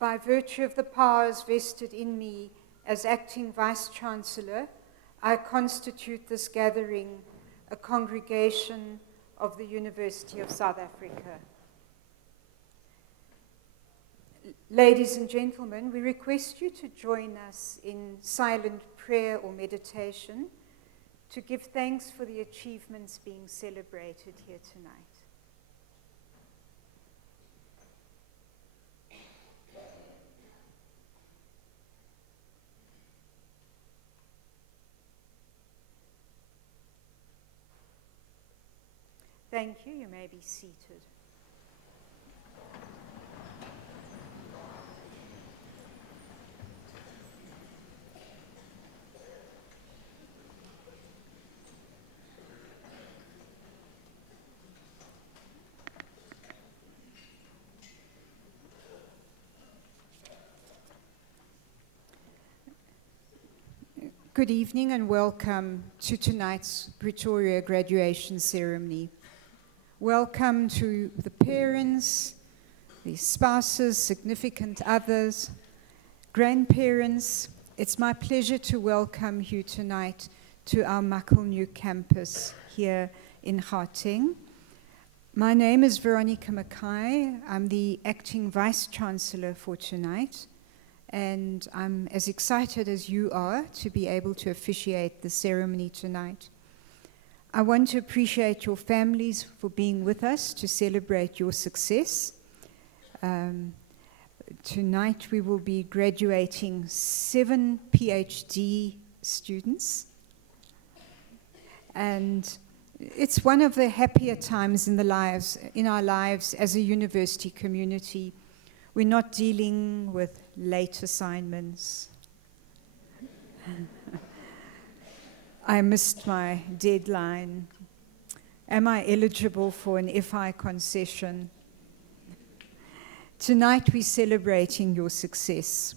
By virtue of the powers vested in me as acting Vice-Chancellor, I constitute this gathering a congregation of the University of South Africa. Ladies and gentlemen, we request you to join us in silent prayer or meditation to give thanks for the achievements being celebrated here tonight. Thank you. You may be seated. Good evening and welcome to tonight's Pretoria graduation ceremony. Welcome to the parents, the spouses, significant others, grandparents. It's my pleasure to welcome you tonight to our Makelnu campus here in Gauteng. My name is Veronica Mackay. I'm the acting Vice-Chancellor for tonight, and I'm as excited as you are to be able to officiate the ceremony tonight. I want to appreciate your families for being with us to celebrate your success. Tonight we will be graduating 7 PhD students. And it's one of the happier times in our lives as a university community. We're not dealing with late assignments. I missed my deadline. Am I eligible for an FI concession? Tonight we're celebrating your success.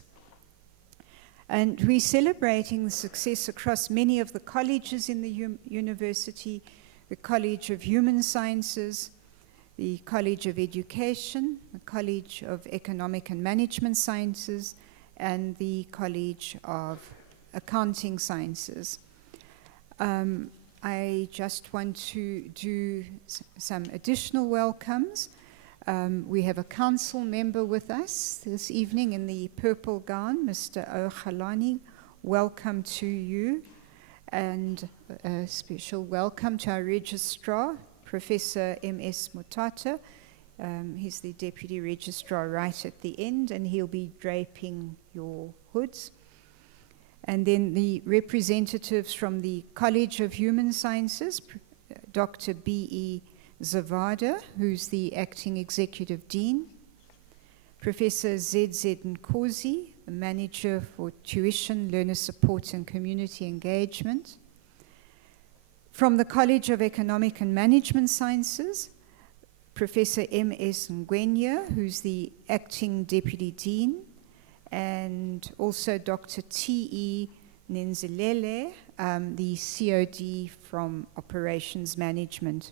And we're celebrating the success across many of the colleges in the university, the College of Human Sciences, the College of Education, the College of Economic and Management Sciences, and the College of Accounting Sciences. I just want to do some additional welcomes. We have a council member with us this evening in the purple gown, Mr. O'Halani. Welcome to you. And a special welcome to our registrar, Professor M.S. Mutata. He's the Deputy Registrar right at the end, and he'll be draping your hoods. And then the representatives from the College of Human Sciences, Dr. B.E. Zavada, who's the Acting Executive Dean, Professor Z.Z. Nkosi, the Manager for Tuition, Learner Support and Community Engagement. From the College of Economic and Management Sciences, Professor M.S. Ngwenya, who's the Acting Deputy Dean, and also Dr. T.E. Nenzilele, the COD from Operations Management.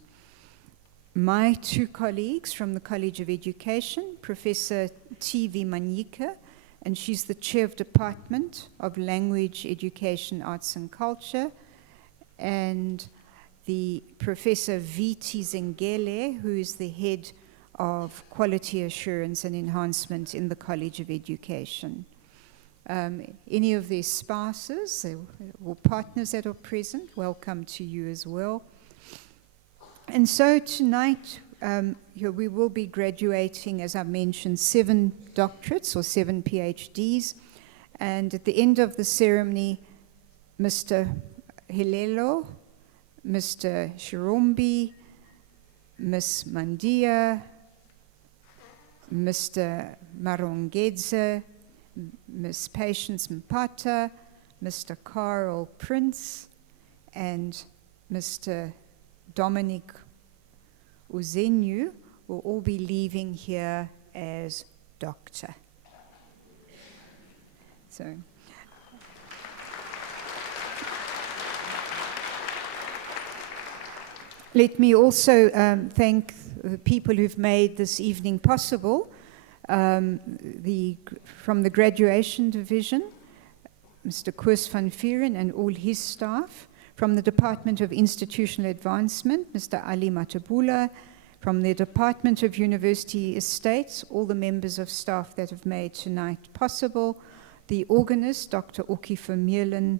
My two colleagues from the College of Education, Professor T.V. Manyika, and she's the Chair of Department of Language, Education, Arts and Culture, and the Professor V.T. Zengele, who is the Head of Quality Assurance and Enhancement in the College of Education. Any of their spouses or partners that are present, welcome to you as well. And so tonight, we will be graduating, as I mentioned, 7 doctorates or 7 PhDs. And at the end of the ceremony, Mr. Hilelo, Mr. Shirombi, Ms. Mandia, Mr. Marongedze, Ms. Patience Mpata, Mr. Carl Prince, and Mr. Dominic Uzenyu will all be leaving here as doctor. So, let me also thank the people who've made this evening possible. From the graduation division, Mr. Koos van Vuren and all his staff. From the Department of Institutional Advancement, Mr. Ali Matabula. From the Department of University Estates, all the members of staff that have made tonight possible. The organist, Dr. Oki Vermeulen,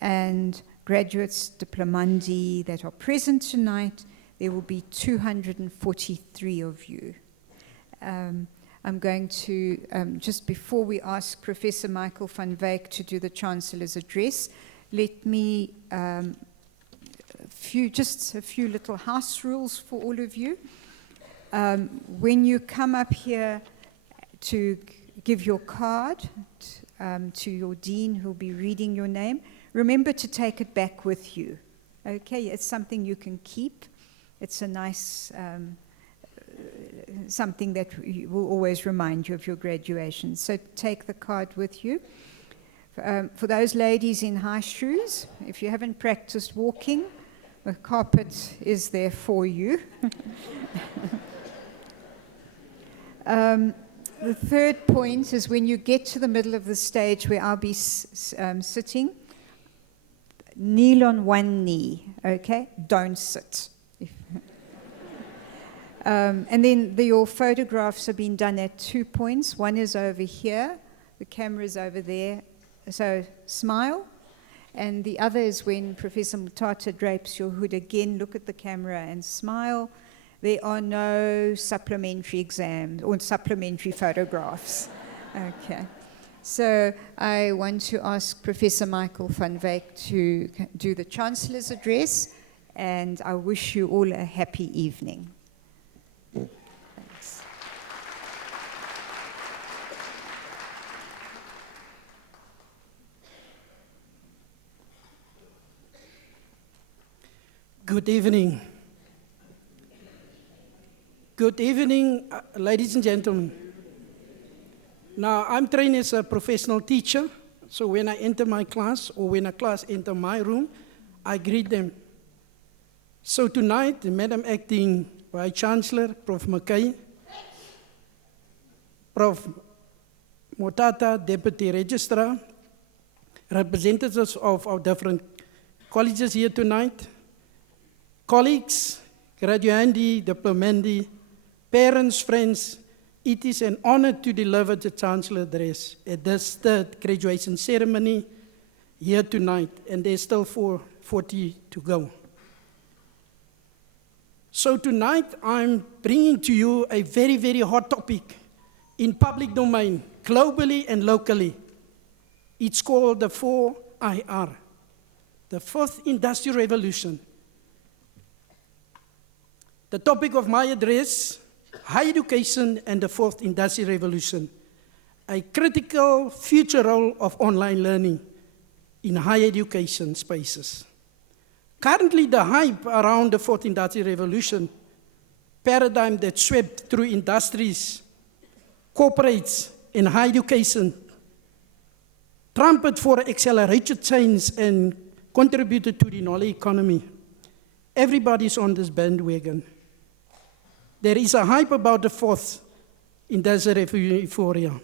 and graduates, diplomandi, that are present tonight. There will be 243 of you. I'm going to, just before we ask Professor Michael van Wyk to do the Chancellor's address, let me, just a few little house rules for all of you. When you come up here to give your card to your dean who will be reading your name, remember to take it back with you. Okay, it's something you can keep. It's a nice, something that will always remind you of your graduation. So take the card with you. For those ladies in high shoes, if you haven't practiced walking, the carpet is there for you. The third point is when you get to the middle of the stage where I'll be sitting, kneel on one knee, okay? Don't sit. And then your photographs are being done at 2 points. One is over here, the camera is over there, so smile. And the other is when Professor Mutata drapes your hood again, look at the camera and smile. There are no supplementary exams or supplementary photographs. Okay. So I want to ask Professor Michael van Wyk to do the Chancellor's address, and I wish you all a happy evening. Thanks. Good evening. Good evening, ladies and gentlemen. Now, I'm trained as a professional teacher, so when I enter my class or when a class enter my room, I greet them. So tonight, the Madam Acting Vice Chancellor, Prof. McKay, Prof. Motata, Deputy Registrar, representatives of our different colleges here tonight, colleagues, graduandi, diplomandi, parents, friends, it is an honor to deliver the Chancellor address at this third graduation ceremony here tonight, and there's still 40 to go. So tonight I'm bringing to you a very, very hot topic in public domain, globally and locally. It's called the 4IR, the Fourth Industrial Revolution. The topic of my address, higher education and the Fourth Industrial Revolution, a critical future role of online learning in higher education spaces. Currently, the hype around the Fourth Industrial Revolution paradigm that swept through industries, corporates, and higher education, trumpet for accelerated change and contributed to the knowledge economy. Everybody's on this bandwagon. There is a hype about the Fourth Industrial Euphoria.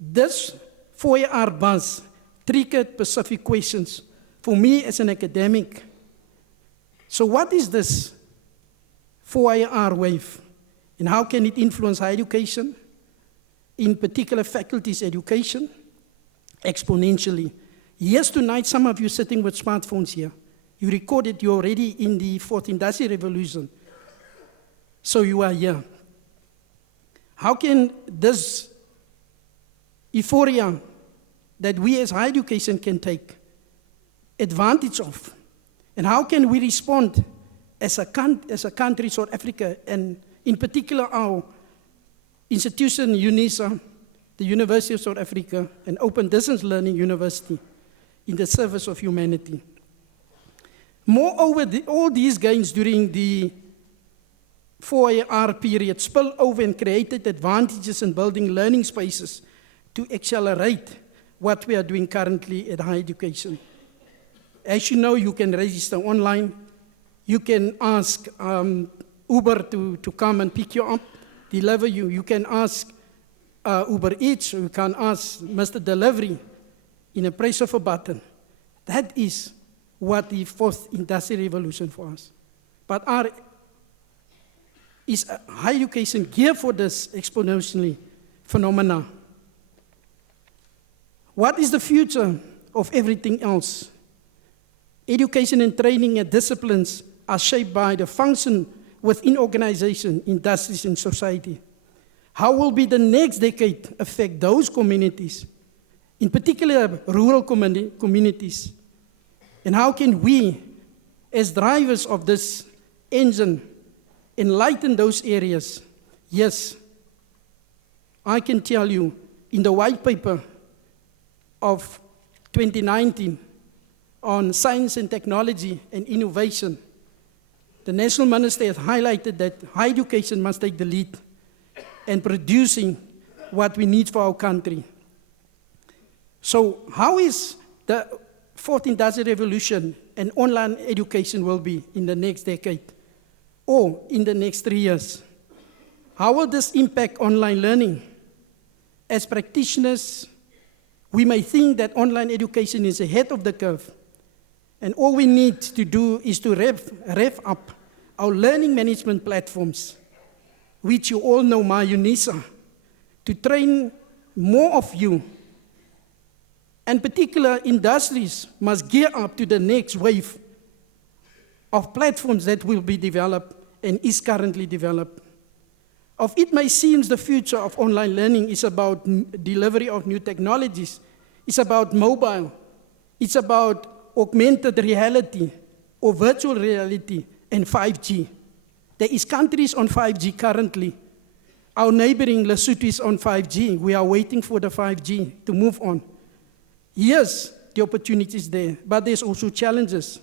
This 4IR buzz triggered specific questions for me as an academic. So what is this 4IR wave, and how can it influence higher education, in particular faculties education, exponentially? Yes, tonight some of you sitting with smartphones here, you recorded you're already in the Fourth Industrial Revolution. So you are here. How can this euphoria that we as higher education can take advantage of, and how can we respond as a country, South Africa, and in particular our institution, Unisa, the University of South Africa, an open distance learning university in the service of humanity. Moreover, all these gains during the 4IR period spill over and created advantages in building learning spaces to accelerate what we are doing currently at higher education. As you know, you can register online. You can ask Uber to come and pick you up, deliver you. You can ask Uber Eats, we can ask Mr. Delivery in a press of a button. That is what the fourth industrial revolution for us. But is higher education geared for this exponentially phenomena? What is the future of everything else? Education and training and disciplines are shaped by the function within organization, industries, and society. How will be the next decade affect those communities, in particular rural communities? And how can we, as drivers of this engine, enlighten those areas? Yes, I can tell you, in the white paper of 2019 on science and technology and innovation, the National Minister has highlighted that higher education must take the lead in producing what we need for our country. So how is the fourth industrial revolution and online education will be in the next decade or in the next 3 years? How will this impact online learning? As practitioners, we may think that online education is ahead of the curve, and all we need to do is to rev up our learning management platforms, which you all know, my Unisa, to train more of you. And particular industries must gear up to the next wave of platforms that will be developed and is currently developed. Of it may seem the future of online learning is about delivery of new technologies. It's about mobile. It's about augmented reality or virtual reality and 5G. There is countries on 5G currently. Our neighboring Lesotho is on 5G. We are waiting for the 5G to move on. Yes, the opportunity is there, but there's also challenges.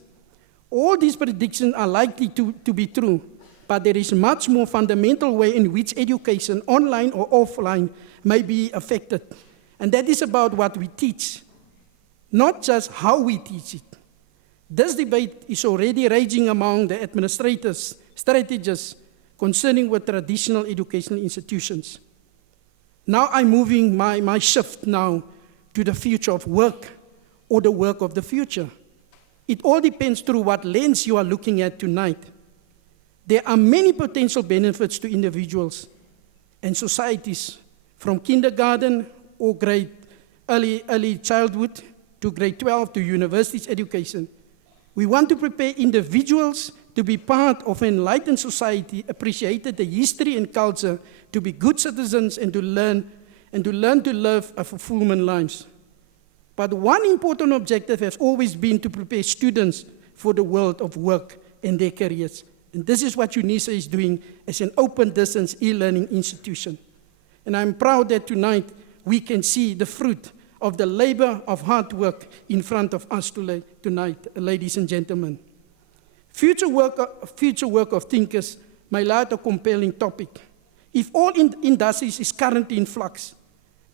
All these predictions are likely to be true, but there is much more fundamental way in which education, online or offline, may be affected. And that is about what we teach, not just how we teach it. This debate is already raging among the administrators, strategists, concerning with traditional educational institutions. Now I'm moving my shift now to the future of work or the work of the future. It all depends through what lens you are looking at tonight. There are many potential benefits to individuals and societies, from kindergarten or early childhood to grade 12 to university education. We want to prepare individuals to be part of an enlightened society, appreciate the history and culture, to be good citizens and to learn to live a fulfillment lives. But one important objective has always been to prepare students for the world of work and their careers. And this is what Unisa is doing as an open distance e-learning institution. And I'm proud that tonight we can see the fruit of the labor of hard work in front of us tonight, ladies and gentlemen. Future work of thinkers may light a compelling topic. If all industries is currently in flux,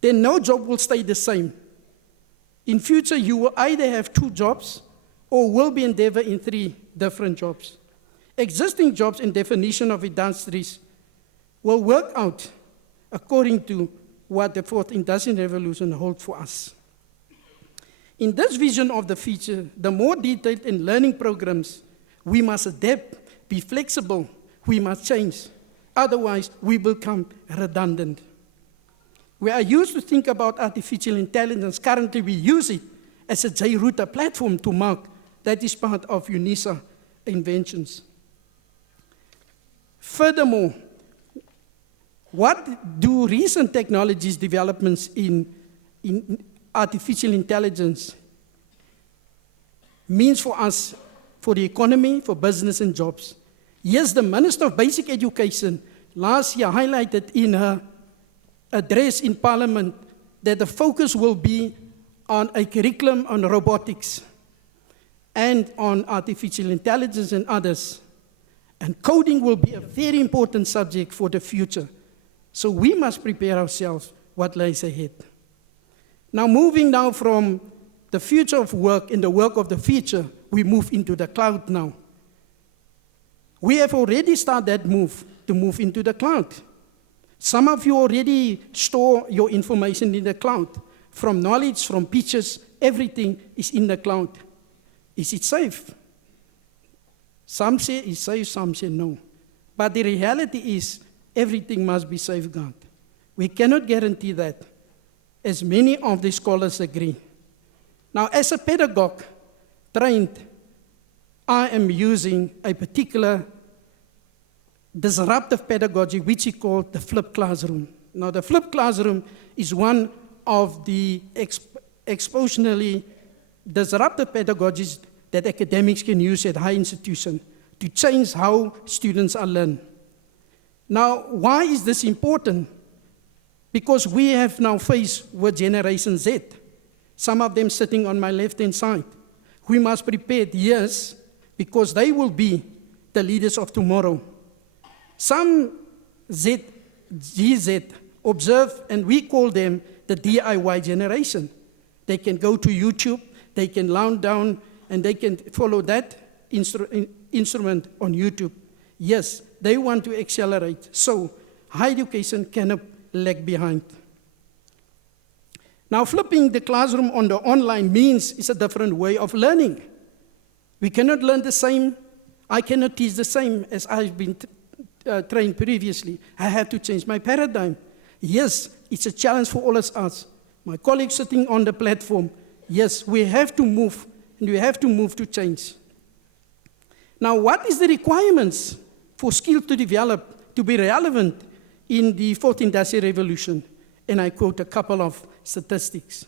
then no job will stay the same. In future, you will either have 2 jobs or will be endeavored in 3 different jobs. Existing jobs and definition of industries will work out according to what the fourth industrial revolution holds for us. In this vision of the future, the more detailed in learning programs, we must adapt, be flexible, we must change. Otherwise, we become redundant. We are used to think about artificial intelligence. Currently, we use it as a JRouter platform to mark. That is part of Unisa inventions. Furthermore, what do recent technologies developments in artificial intelligence means for us, for the economy, for business and jobs? Yes, the Minister of Basic Education last year highlighted in her address in Parliament that the focus will be on a curriculum on robotics and on artificial intelligence and others. And coding will be a very important subject for the future. So we must prepare ourselves what lies ahead. Now, moving now from the future of work and the work of the future, we move into the cloud now. We have already started that move to move into the cloud. Some of you already store your information in the cloud. From knowledge, from pictures, everything is in the cloud. Is it safe? Some say it's safe, some say no. But the reality is, everything must be safeguarded. We cannot guarantee that, as many of the scholars agree. Now, as a pedagogue trained, I am using a particular disruptive pedagogy, which is called the flipped classroom. Now, the flipped classroom is one of the expositionally disruptive pedagogies that academics can use at high institutions to change how students are learned. Now, why is this important? Because we have now faced with Generation Z, some of them sitting on my left-hand side. We must prepare, yes, because they will be the leaders of tomorrow. Some GZ observe, and we call them the DIY generation. They can go to YouTube, they can lounge down, and they can follow that instrument on YouTube. Yes, they want to accelerate. So higher education cannot lag behind. Now, flipping the classroom on the online means it's a different way of learning. We cannot learn the same. I cannot teach the same as I've been trained previously. I have to change my paradigm. Yes, it's a challenge for all of us. My colleagues sitting on the platform, yes, we have to move, and we have to move to change. Now, what is the requirements for skills to develop, to be relevant in the fourth industrial revolution? And I quote a couple of statistics,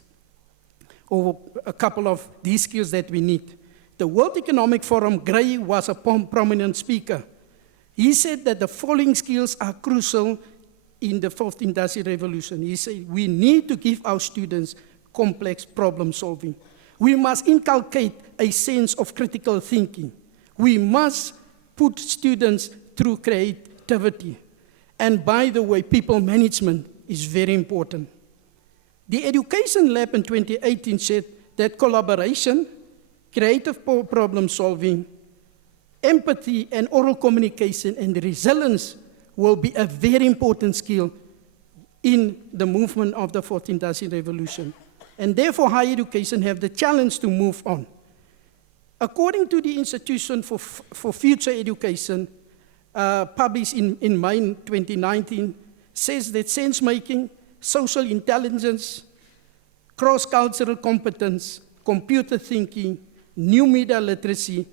or a couple of these skills that we need. The World Economic Forum, Gray was a prominent speaker. He said that the following skills are crucial in the fourth industrial revolution. He said we need to give our students complex problem solving. We must inculcate a sense of critical thinking. We must put students through creativity. And by the way, people management is very important. The Education Lab in 2018 said that collaboration, creative problem solving, empathy and oral communication and resilience will be a very important skill in the movement of the fourth industrial revolution. And therefore, higher education have the challenge to move on. According to the Institution for Future Education, published in May 2019, says that sense-making, social intelligence, cross-cultural competence, computer thinking, new media literacy,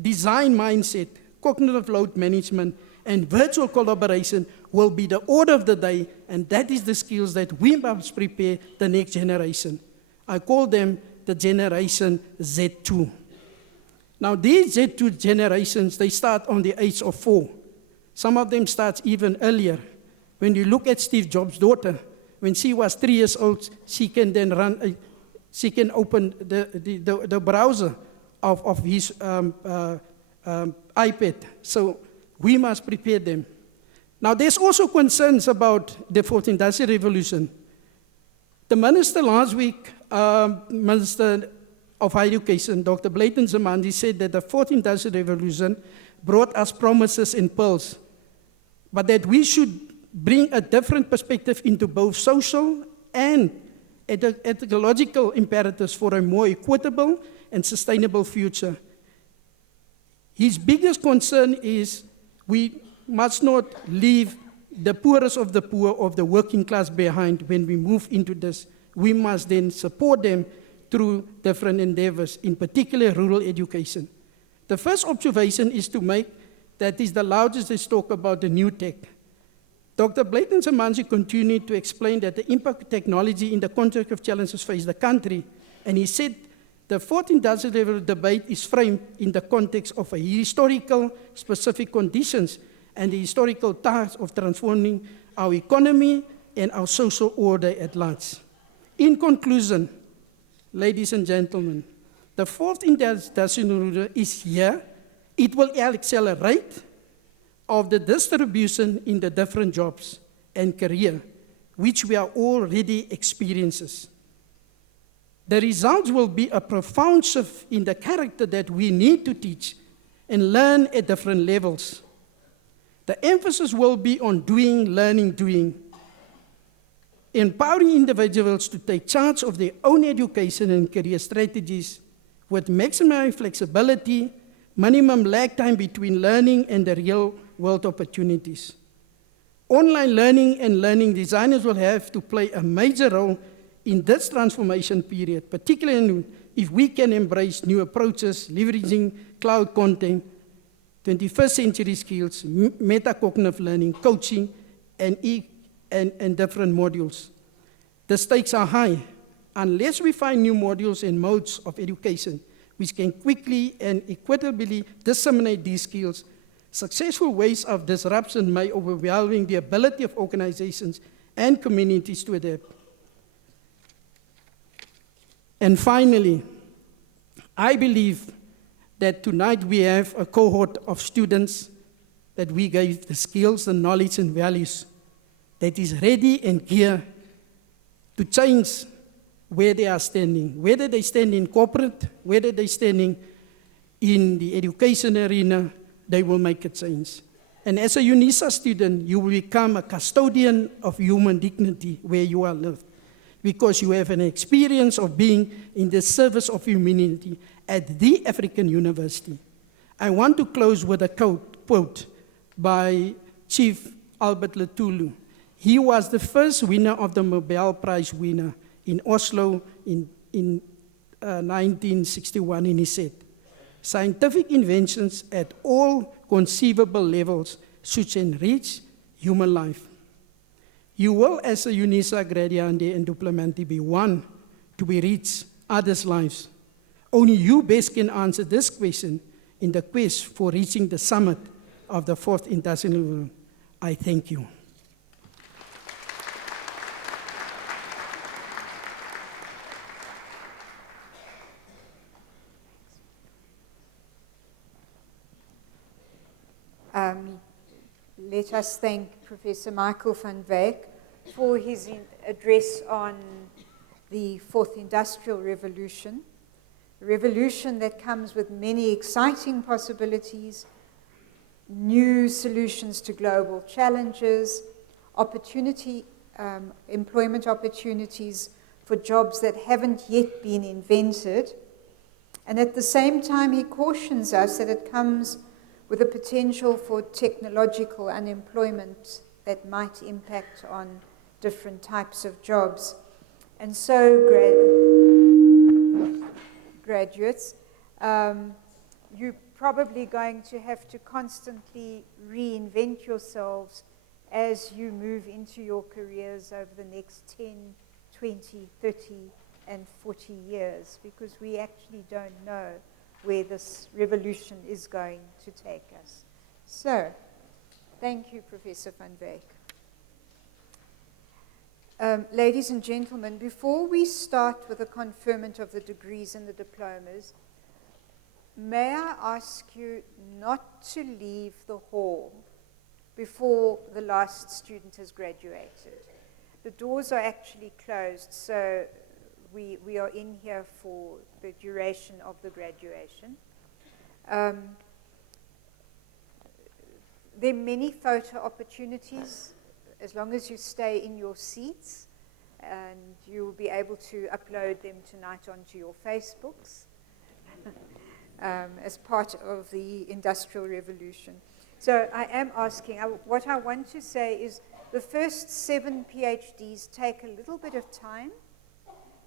design mindset, cognitive load management, and virtual collaboration will be the order of the day, and that is the skills that we must prepare the next generation. I call them the Generation Z2. Now, these Z2 generations, they start on the age of 4. Some of them start even earlier. When you look at Steve Jobs' daughter, when she was 3 years old, she can then she can open the browser of his iPad. So we must prepare them. Now, there's also concerns about the fourth industrial revolution. The minister last week, Minister of Higher Education, Dr. Blayton Zamandi, said that the fourth industrial revolution brought us promises and pearls, but that we should bring a different perspective into both social and ecological imperatives for a more equitable and sustainable future. His biggest concern is we must not leave the poorest of the poor, of the working class behind when we move into this. We must then support them through different endeavors, in particular rural education. The first observation is to make that is the loudest is talk about the new tech. Dr. Blayton Zamanzi continued to explain that the impact of technology in the context of challenges face the country, and he said the fourth industrial revolution debate is framed in the context of a historical specific conditions and the historical task of transforming our economy and our social order at large. In conclusion, ladies and gentlemen, the fourth industrial revolution is here. It will accelerate of the distribution in the different jobs and career, which we are already experiencing. The results will be a profound shift in the character that we need to teach and learn at different levels. The emphasis will be on doing, learning, doing, empowering individuals to take charge of their own education and career strategies with maximum flexibility, minimum lag time between learning and the real world opportunities. Online learning and learning designers will have to play a major role in this transformation period, particularly if we can embrace new approaches, leveraging cloud content, 21st century skills, metacognitive learning, coaching, and different modules. The stakes are high. Unless we find new modules and modes of education which can quickly and equitably disseminate these skills, successful ways of disruption may overwhelm the ability of organizations and communities to adapt. And finally, I believe that tonight we have a cohort of students that we gave the skills, the knowledge, and values that is ready and geared to change where they are standing, whether they stand in corporate, whether they standing in the education arena, they will make a change. And as a Unisa student, you will become a custodian of human dignity where you are lived, because you have an experience of being in the service of humanity at the African University. I want to close with a quote by Chief Albert Lutulu. He was the first winner of the Nobel Prize winner in Oslo in 1961, and he said, "Scientific inventions at all conceivable levels should enrich human life." You will, as a Unisa graduate and diplomati, be one to enrich others' lives. Only you best can answer this question in the quest for reaching the summit of the fourth industrial revolution. I thank you. Let us thank Professor Michael van Wyk for his address on the Fourth Industrial Revolution, a revolution that comes with many exciting possibilities, new solutions to global challenges, employment opportunities for jobs that haven't yet been invented. And at the same time, he cautions us that it comes with a potential for technological unemployment that might impact on different types of jobs. And so, graduates, you're probably going to have to constantly reinvent yourselves as you move into your careers over the next 10, 20, 30, and 40 years, because we actually don't know where this revolution is going to take us. So, thank you, Professor van Wyk. Ladies and gentlemen, before we start with the conferment of the degrees and the diplomas, may I ask you not to leave the hall before the last student has graduated. The doors are actually closed, so we are in here for the duration of the graduation. There are many photo opportunities as long as you stay in your seats, and you'll be able to upload them tonight onto your Facebooks as part of the Industrial Revolution. So I am asking, what I want to say is the first 7 PhDs take a little bit of time,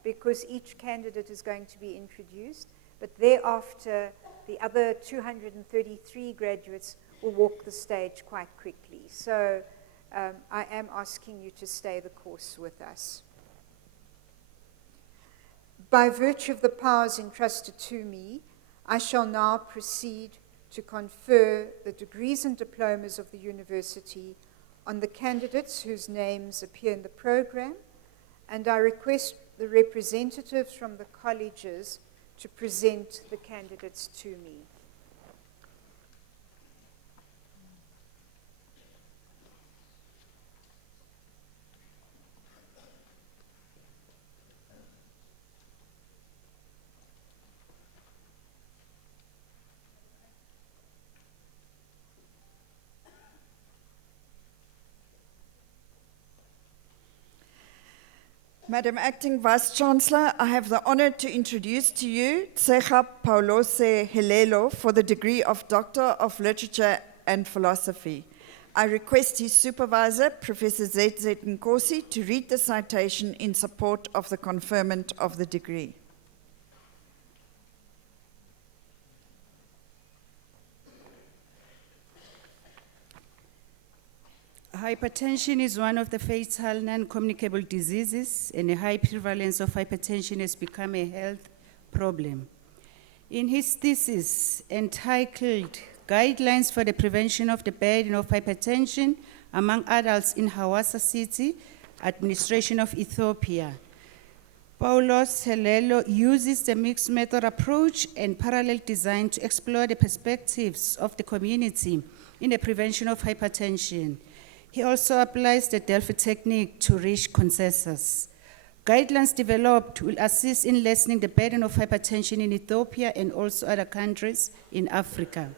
because each candidate is going to be introduced, but thereafter, the other 233 graduates will walk the stage quite quickly. So I am asking you to stay the course with us. By virtue of the powers entrusted to me, I shall now proceed to confer the degrees and diplomas of the university on the candidates whose names appear in the program, and I request the representatives from the colleges to present the candidates to me. Madam Acting Vice-Chancellor, I have the honor to introduce to you Tsecha Paulose Helelo for the degree of Doctor of Literature and Philosophy. I request his supervisor, Professor Z.Z. Nkosi, to read the citation in support of the conferment of the degree. Hypertension is one of the fatal non-communicable diseases, and a high prevalence of hypertension has become a health problem. In his thesis entitled Guidelines for the Prevention of the Burden of Hypertension Among Adults in Hawassa City, Administration of Ethiopia, Paulos Helelo uses the mixed method approach and parallel design to explore the perspectives of the community in the prevention of hypertension. He also applies the Delphi technique to reach consensus. Guidelines developed will assist in lessening the burden of hypertension in Ethiopia and also other countries in Africa.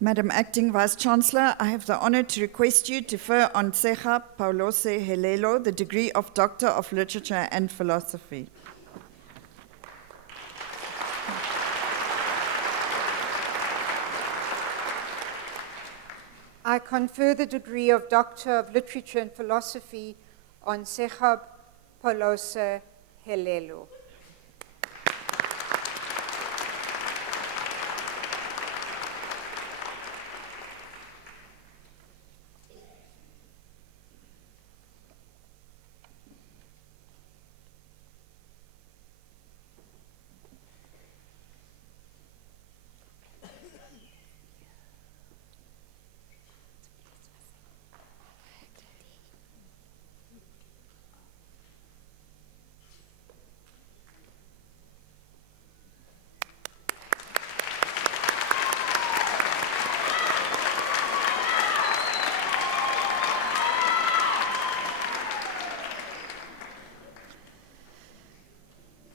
Madam Acting Vice-Chancellor, I have the honor to request you to confer on Tsecha Paulose Helelo the degree of Doctor of Literature and Philosophy. I confer the degree of Doctor of Literature and Philosophy on Tsecha Paulose Helelo.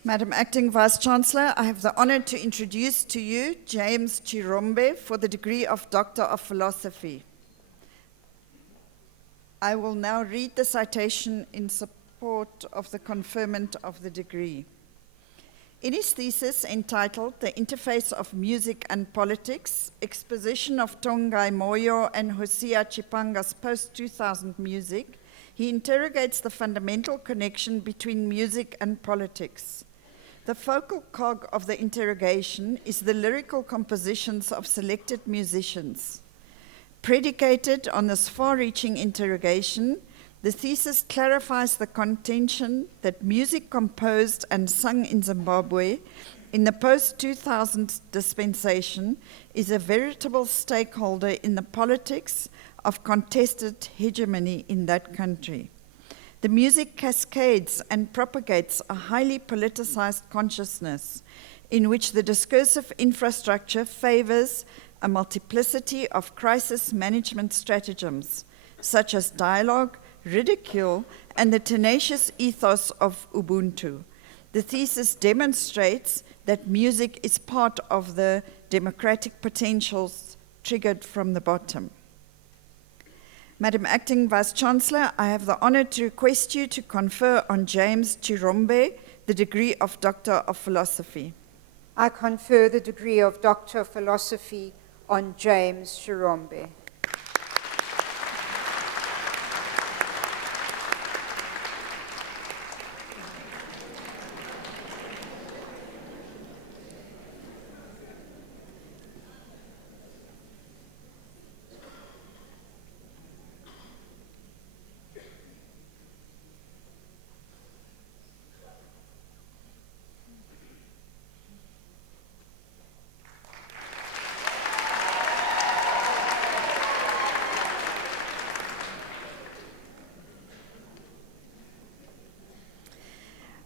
Madam Acting Vice-Chancellor, I have the honor to introduce to you James Chirombe for the degree of Doctor of Philosophy. I will now read the citation in support of the conferment of the degree. In his thesis entitled The Interface of Music and Politics, Exposition of Tongai Moyo and Hosea Chipanga's post-2000 music, he interrogates the fundamental connection between music and politics. The focal cog of the interrogation is the lyrical compositions of selected musicians. Predicated on this far-reaching interrogation, the thesis clarifies the contention that music composed and sung in Zimbabwe in the post-2000 dispensation is a veritable stakeholder in the politics of contested hegemony in that country. The music cascades and propagates a highly politicized consciousness in which the discursive infrastructure favors a multiplicity of crisis management stratagems, such as dialogue, ridicule, and the tenacious ethos of Ubuntu. The thesis demonstrates that music is part of the democratic potentials triggered from the bottom. Madam Acting Vice-Chancellor, I have the honor to request you to confer on James Chirombe the degree of Doctor of Philosophy. I confer the degree of Doctor of Philosophy on James Chirombe.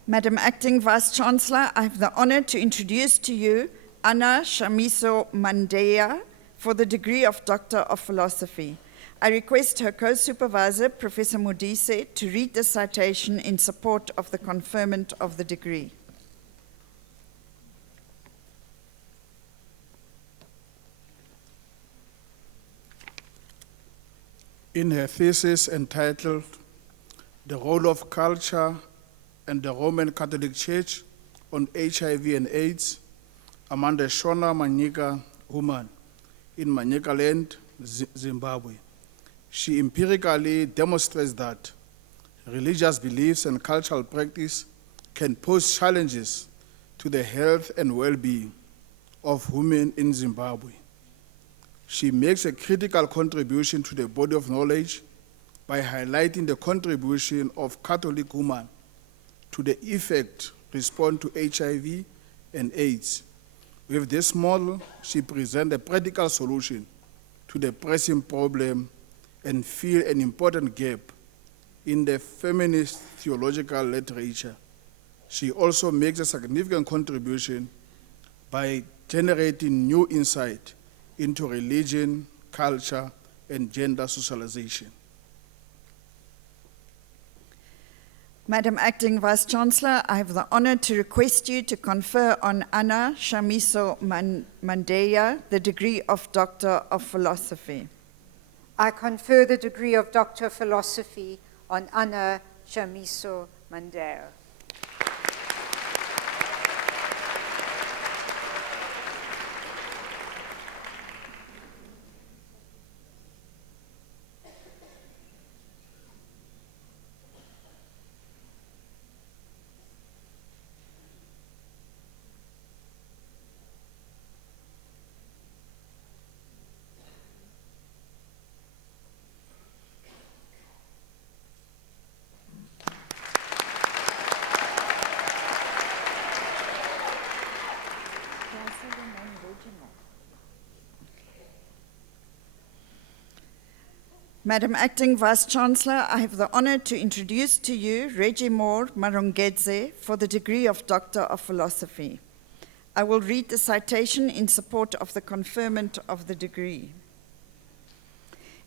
Madam Acting Vice-Chancellor, I have the honor to introduce to you Anna Shamiso Mandeya for the degree of Doctor of Philosophy. I request her co-supervisor, Professor Modise, to read the citation in support of the conferment of the degree. In her thesis entitled the role of culture and the Roman Catholic Church on HIV and AIDS among the Shona Manyika women in Manyika land, Zimbabwe. She empirically demonstrates that religious beliefs and cultural practice can pose challenges to the health and well-being of women in Zimbabwe. She makes a critical contribution to the body of knowledge by highlighting the contribution of Catholic women to the effect response to HIV and AIDS. With this model, she presents a practical solution to the pressing problem and fills an important gap in the feminist theological literature. She also makes a significant contribution by generating new insight into religion, culture, and gender socialization. Madam Acting Vice-Chancellor, I have the honor to request you to confer on Anna Shamiso Mandeya the degree of Doctor of Philosophy. I confer the degree of Doctor of Philosophy on Anna Shamiso Mandeya. Madam Acting Vice-Chancellor, I have the honor to introduce to you Regimore Marongedze for the degree of Doctor of Philosophy. I will read the citation in support of the conferment of the degree.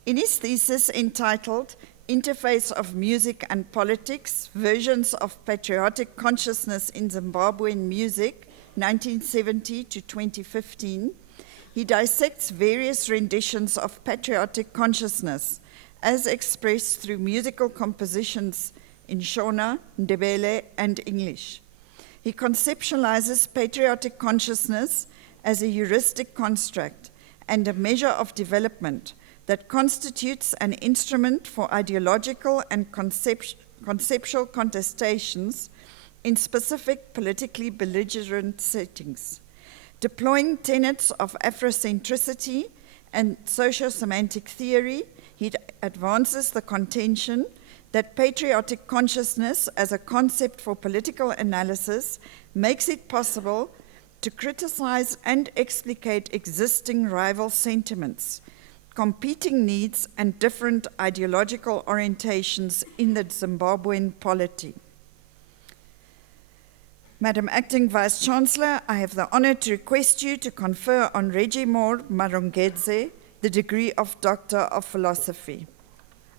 In his thesis entitled Interface of Music and Politics, Versions of Patriotic Consciousness in Zimbabwean Music, 1970 to 2015, he dissects various renditions of patriotic consciousness as expressed through musical compositions in Shona, Ndebele, and English. He conceptualizes patriotic consciousness as a heuristic construct and a measure of development that constitutes an instrument for ideological and conceptual contestations in specific politically belligerent settings. Deploying tenets of Afrocentricity and socio-semantic theory, he advances the contention that patriotic consciousness as a concept for political analysis makes it possible to criticize and explicate existing rival sentiments, competing needs, and different ideological orientations in the Zimbabwean polity. Madam Acting Vice-Chancellor, I have the honor to request you to confer on Regimore Marongedze the degree of Doctor of Philosophy.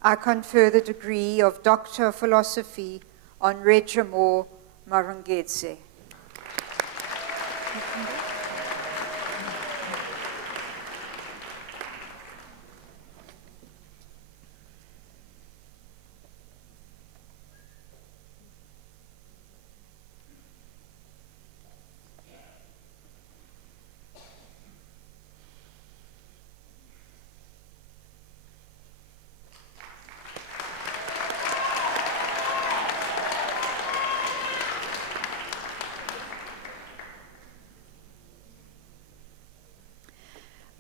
I confer the degree of Doctor of Philosophy on Regimore Marongedze.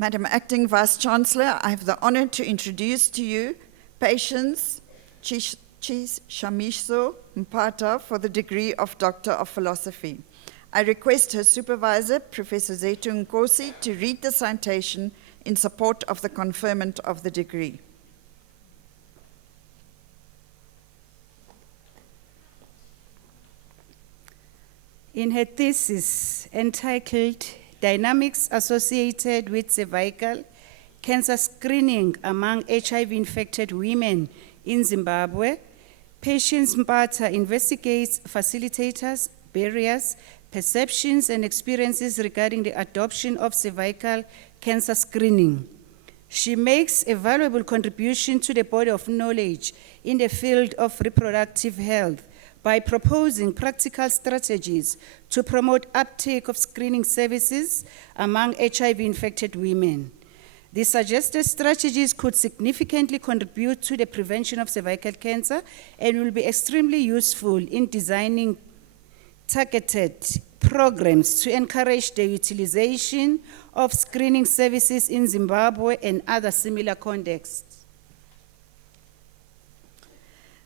Madam Acting Vice-Chancellor, I have the honor to introduce to you Patience Shamisho Mpata for the degree of Doctor of Philosophy. I request her supervisor, Professor Zethu Nkosi, to read the citation in support of the conferment of the degree. In her thesis entitled Dynamics Associated with Cervical Cancer Screening Among HIV-Infected Women in Zimbabwe, Patience Mpata investigates facilitators, barriers, perceptions, and experiences regarding the adoption of cervical cancer screening. She makes a valuable contribution to the body of knowledge in the field of reproductive health by proposing practical strategies to promote uptake of screening services among HIV-infected women. The suggested strategies could significantly contribute to the prevention of cervical cancer and will be extremely useful in designing targeted programs to encourage the utilization of screening services in Zimbabwe and other similar contexts.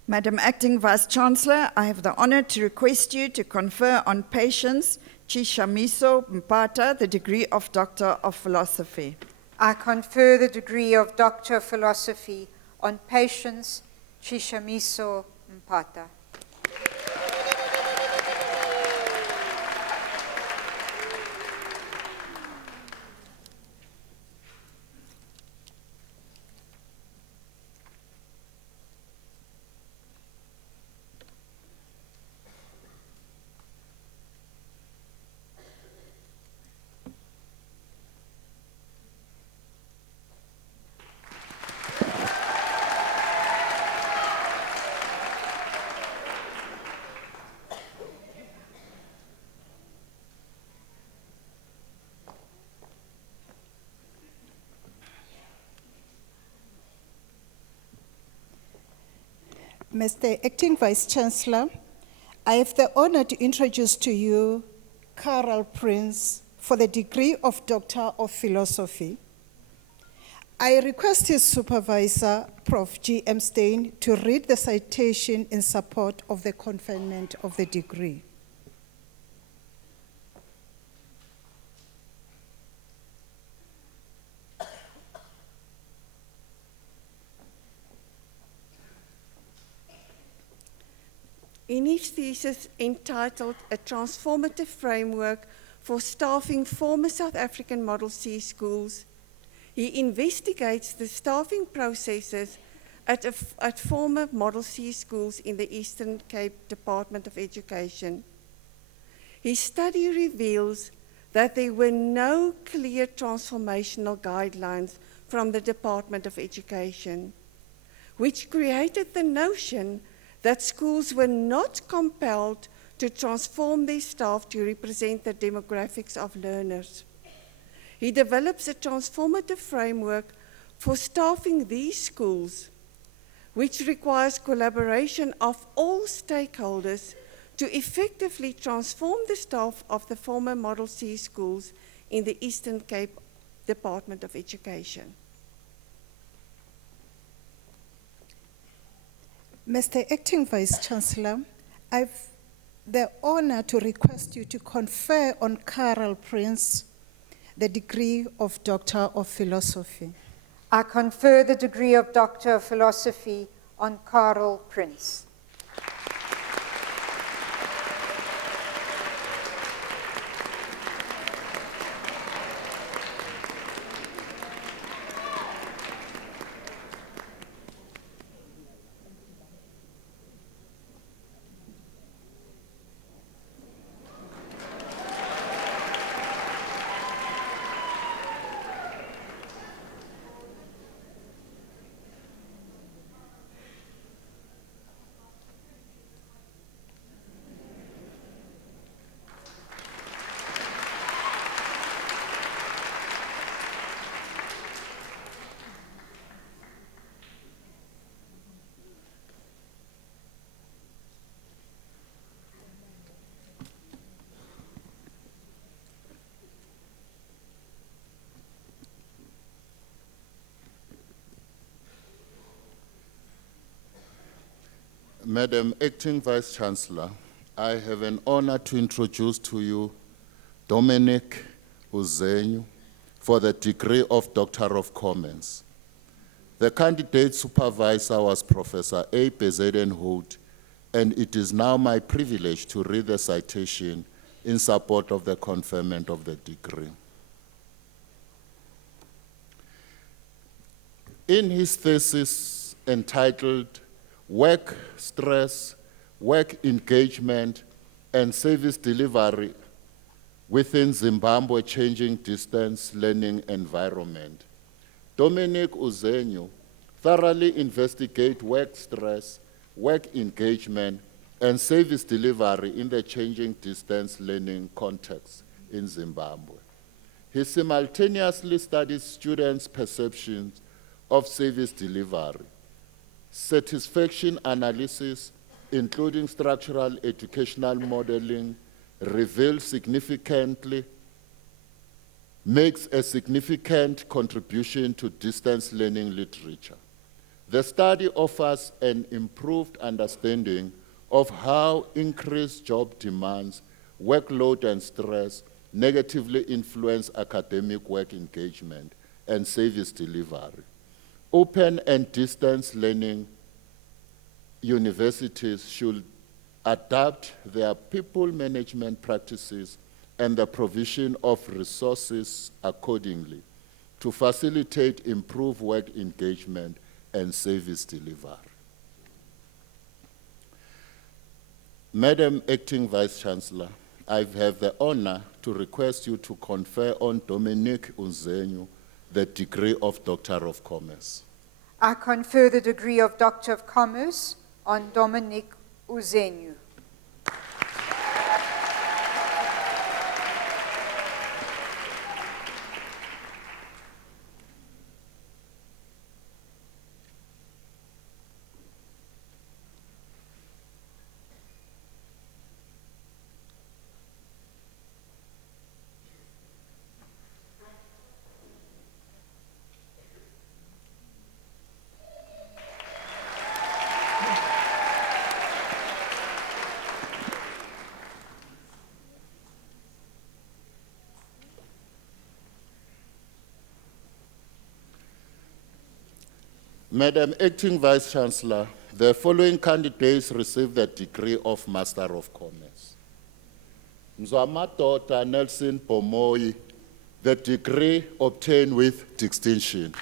Madam Acting Vice-Chancellor, I have the honor to request you to confer on Patience Chishamiso Mpata the degree of Doctor of Philosophy. I confer the degree of Doctor of Philosophy on Patience Chishamiso Mpata. Mr. Acting Vice-Chancellor, I have the honor to introduce to you Carl Prince for the degree of Doctor of Philosophy. I request his supervisor, Prof. G. M. Stein, to read the citation in support of the conferment of the degree. In his thesis entitled A Transformative Framework for Staffing Former South African Model C Schools, he investigates the staffing processes at former Model C schools in the Eastern Cape Department of Education. His study reveals that there were no clear transformational guidelines from the Department of Education, which created the notion that schools were not compelled to transform their staff to represent the demographics of learners. He develops a transformative framework for staffing these schools, which requires collaboration of all stakeholders to effectively transform the staff of the former Model C schools in the Eastern Cape Department of Education. Mr. Acting Vice-Chancellor, I have the honor to request you to confer on Carl Prince the degree of Doctor of Philosophy. I confer the degree of Doctor of Philosophy on Carl Prince. Madam Acting Vice-Chancellor, I have an honor to introduce to you Dominic Uzenyu for the degree of Doctor of Commerce. The candidate supervisor was Professor A. Bezuidenhout, and it is now my privilege to read the citation in support of the conferment of the degree. In his thesis entitled Work Stress, Work Engagement, and Service Delivery within Zimbabwe Changing Distance Learning Environment, Dominic Uzenyu thoroughly investigate work stress, work engagement, and service delivery in the changing distance learning context in Zimbabwe. He simultaneously studies students' perceptions of service delivery, satisfaction analysis, including structural educational modeling, makes a significant contribution to distance learning literature. The study offers an improved understanding of how increased job demands, workload and stress negatively influence academic work engagement and service delivery. Open and distance learning universities should adapt their people management practices and the provision of resources accordingly to facilitate improved work engagement and service delivery. Madam Acting Vice-Chancellor, I have the honor to request you to confer on Dominic Uzenyu the degree of Doctor of Commerce. I confer the degree of Doctor of Commerce on Dominic Uzenyu. Madam Acting Vice-Chancellor, the following candidates received the degree of Master of Commerce. Nzwamatota Nelson Pomoyi, the degree obtained with distinction.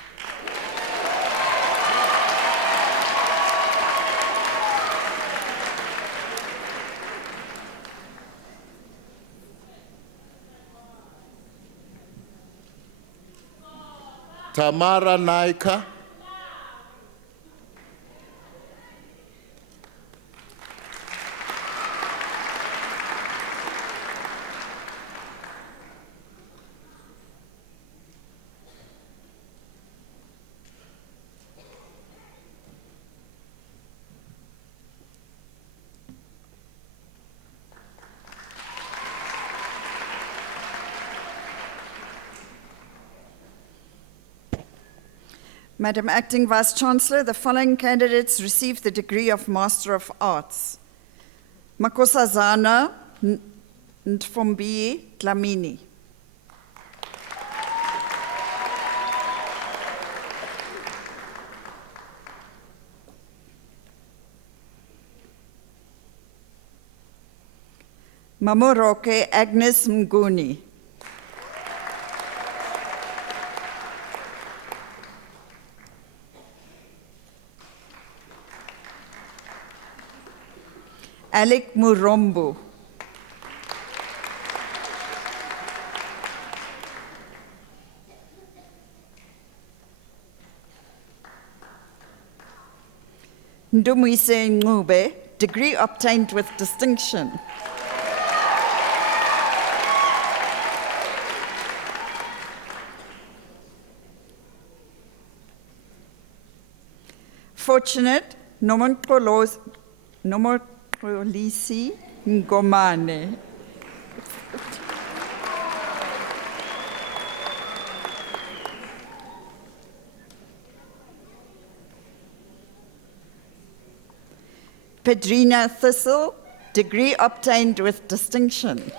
Tamara Naika, Madam Acting Vice-Chancellor, the following candidates received the degree of Master of Arts. Makosazana Ntfombi Dlamini. Mamoroke Agnes Mguni. Alec Murombo. Ndumuise Ngube, degree obtained with distinction. Fortunate Nomotolisi Ngomane. Pedrina Thistle, degree obtained with distinction.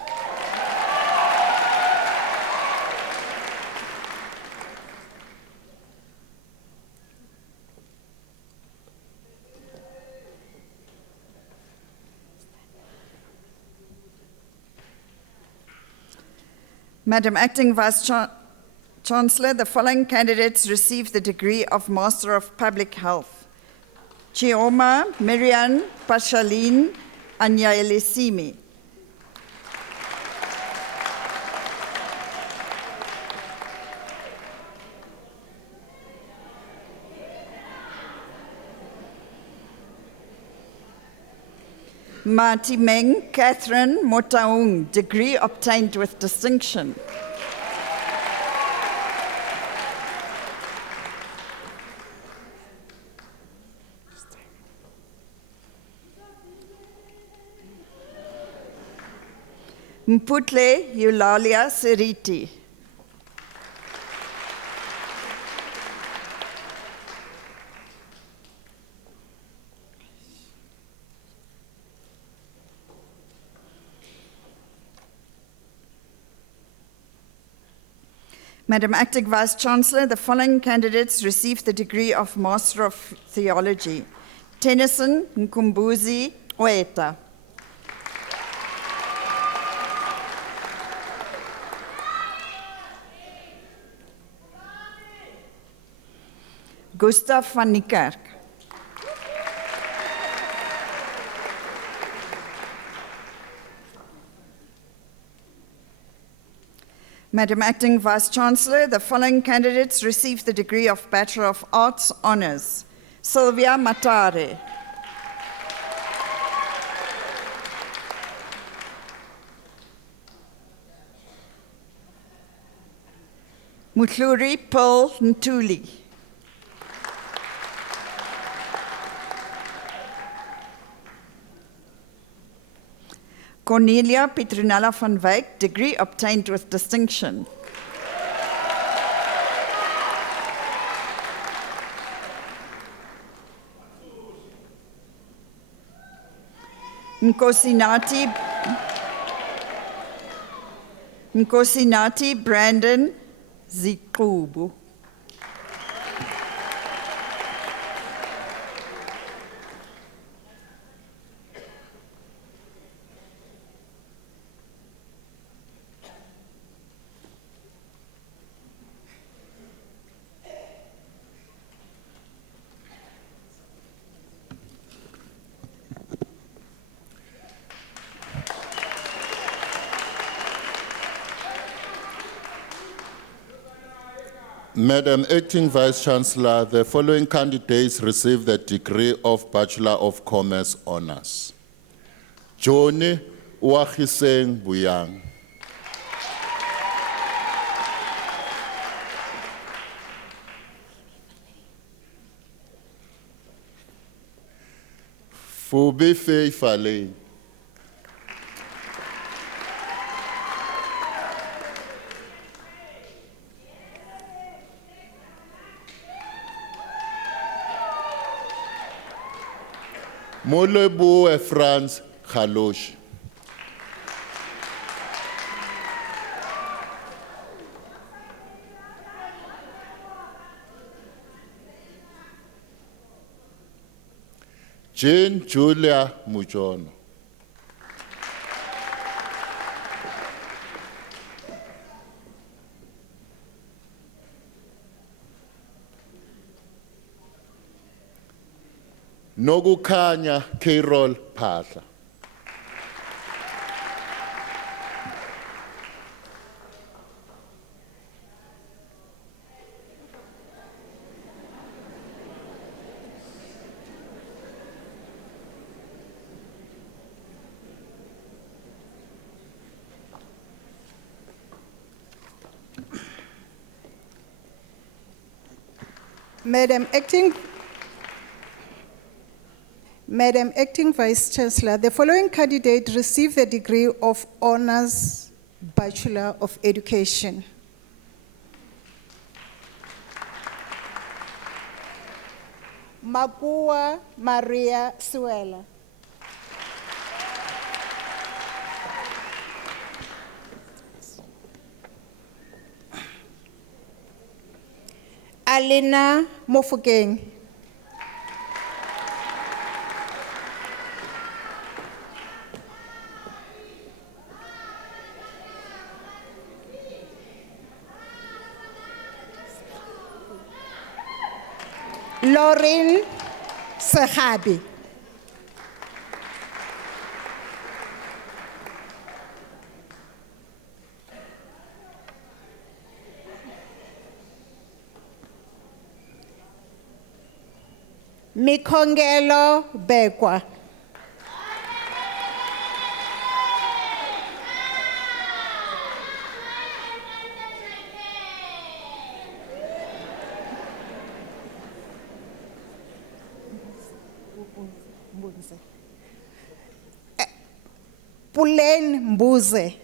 Madam Acting Vice-Chancellor, the following candidates received the degree of Master of Public Health. Chioma Miriam Pashaline Anyaelesimi. Matimeng Catherine Motaung, degree obtained with distinction. Mputle Eulalia Seriti. Madam Acting Vice Chancellor, the following candidates received the degree of Master of Theology. Tennyson Nkumbuzi Oeta. Gustav van Niekerk. Madam Acting Vice Chancellor, the following candidates received the degree of Bachelor of Arts Honours. Sylvia Matare. Mutluri Pearl Ntuli. Cornelia Petronella van Wyk, degree obtained with distinction. Nkosinati Brandon Zikubu. Madam Acting Vice Chancellor, the following candidates received the degree of Bachelor of Commerce Honours. Johnny Wahiseng Buyang. Fubi Feifale. Molebo France Khalosh. Jane Julia Mujono. Nogukanya Carol Patla. Madam Acting Vice Chancellor, the following candidate received the degree of Honours Bachelor of Education. Magua Maria Suela. Alina Mofokeng. Lauren Sahabi. Mikongelo Bekwa. Pulen Mbuze.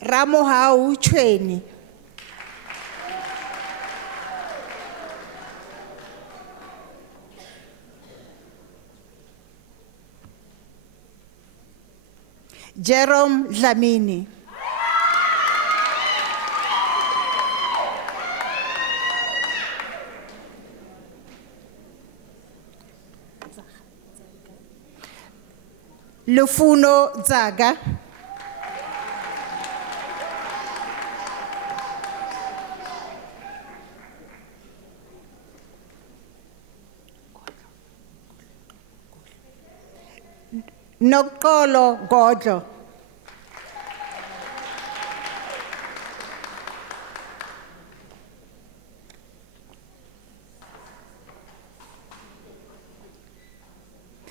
Ramohau Chweni. Jerome Dlamini. Lufuno Zaga. Nokolo Godlo.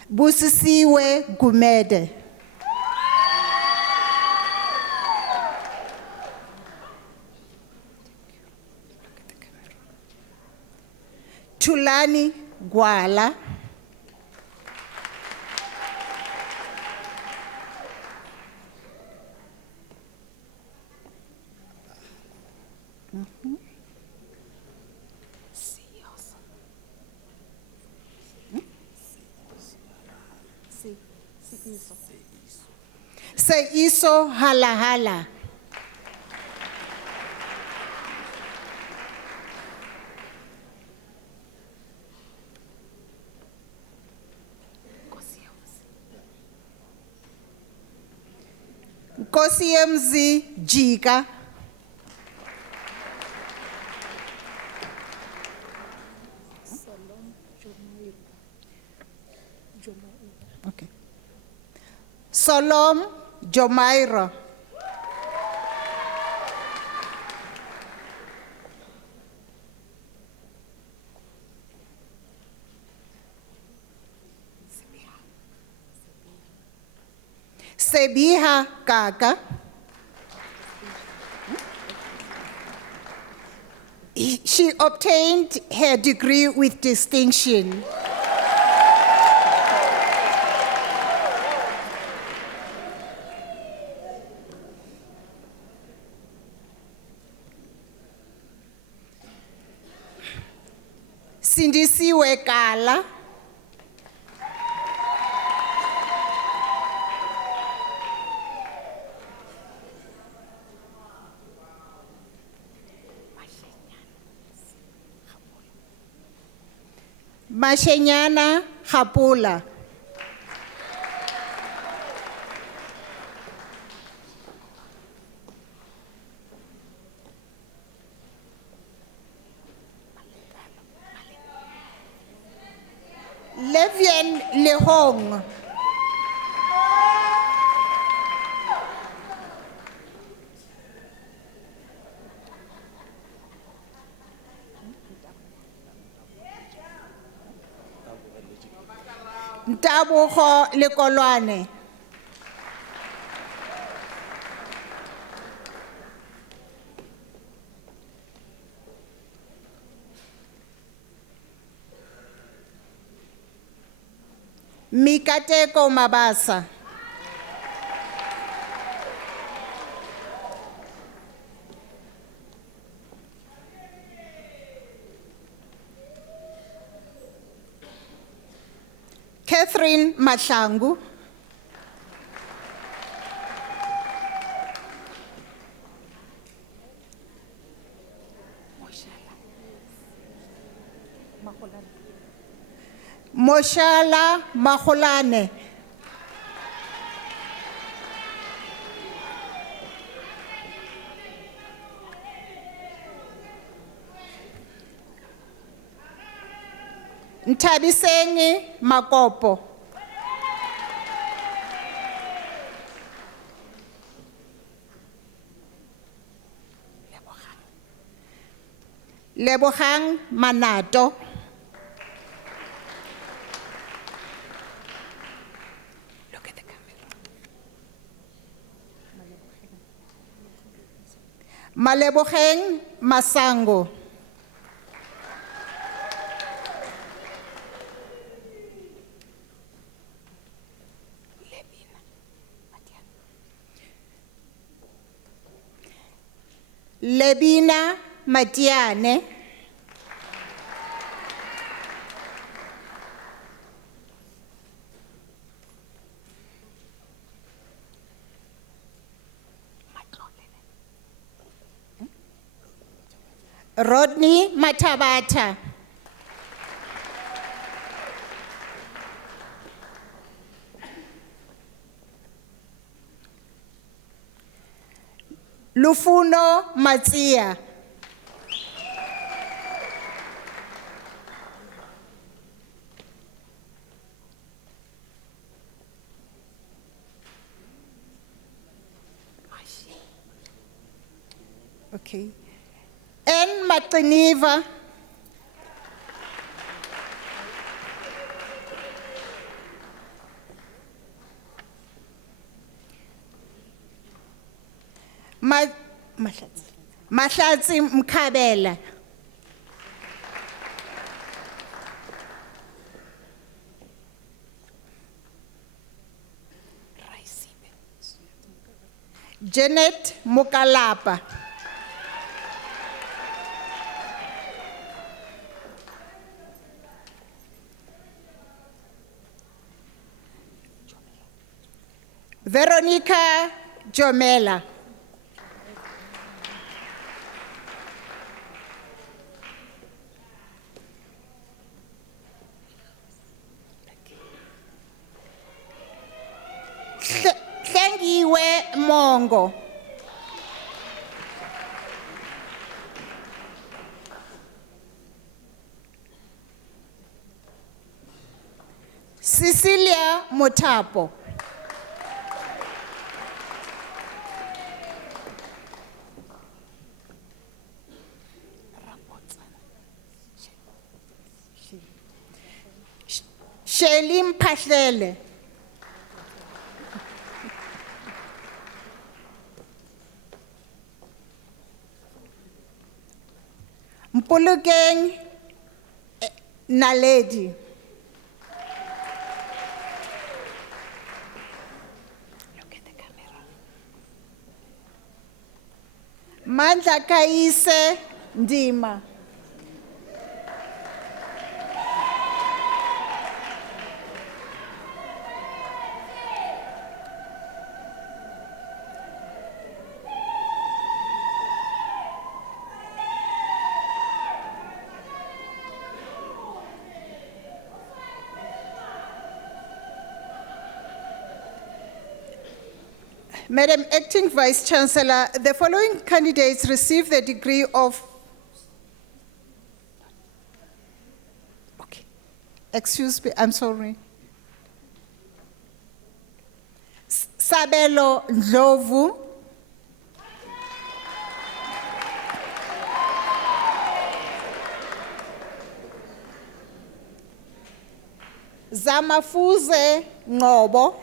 Busisiwe Gumede. Tulani Gwala. Seiso Halahala. Nkosi yemzi Jika. Okay. Solom Jomairo. Sebiha Kaka. She obtained her degree with distinction. Sindisiwe Kala. Mashenyana Hapula. Levian Lehong. Ntabuho Lekolwane. Mikateko Mabasa. Catherine Mahlangu. Moshala Maholane. Ntabisengi Makopo. Lebohang Manato. Look at the camera. Malebogeng Masango. Lebina Matiane. Rodney Matabata. Lufuno Matsia. Okay. En Matiniva. Mahlatsi Mkabela. Janet Mukalapa. Veronica Jomela. Thengiwe Mongo. Cecilia Motapo. Shelim Pahlele. Mpulukeng Naledi. Look at the camera. Mandla Kaise Ndima. Madam Acting Vice Chancellor, the following candidates received the degree of... Okay. Excuse me, I'm sorry. Sabelo Ndlovu. Zamafuze Ngobo.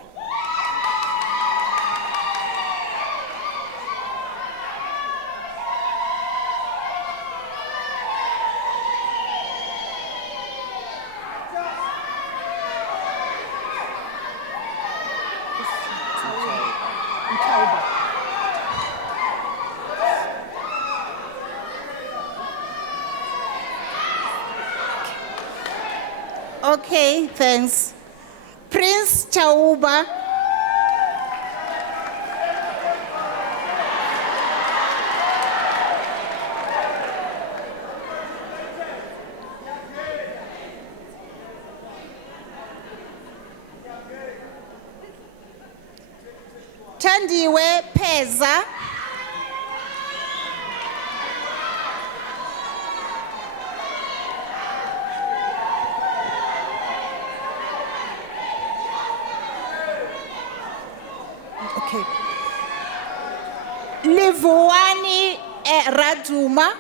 Okay, thanks. Prince Chauba. Tandiwe Peza. Okay. Livuani Raduma.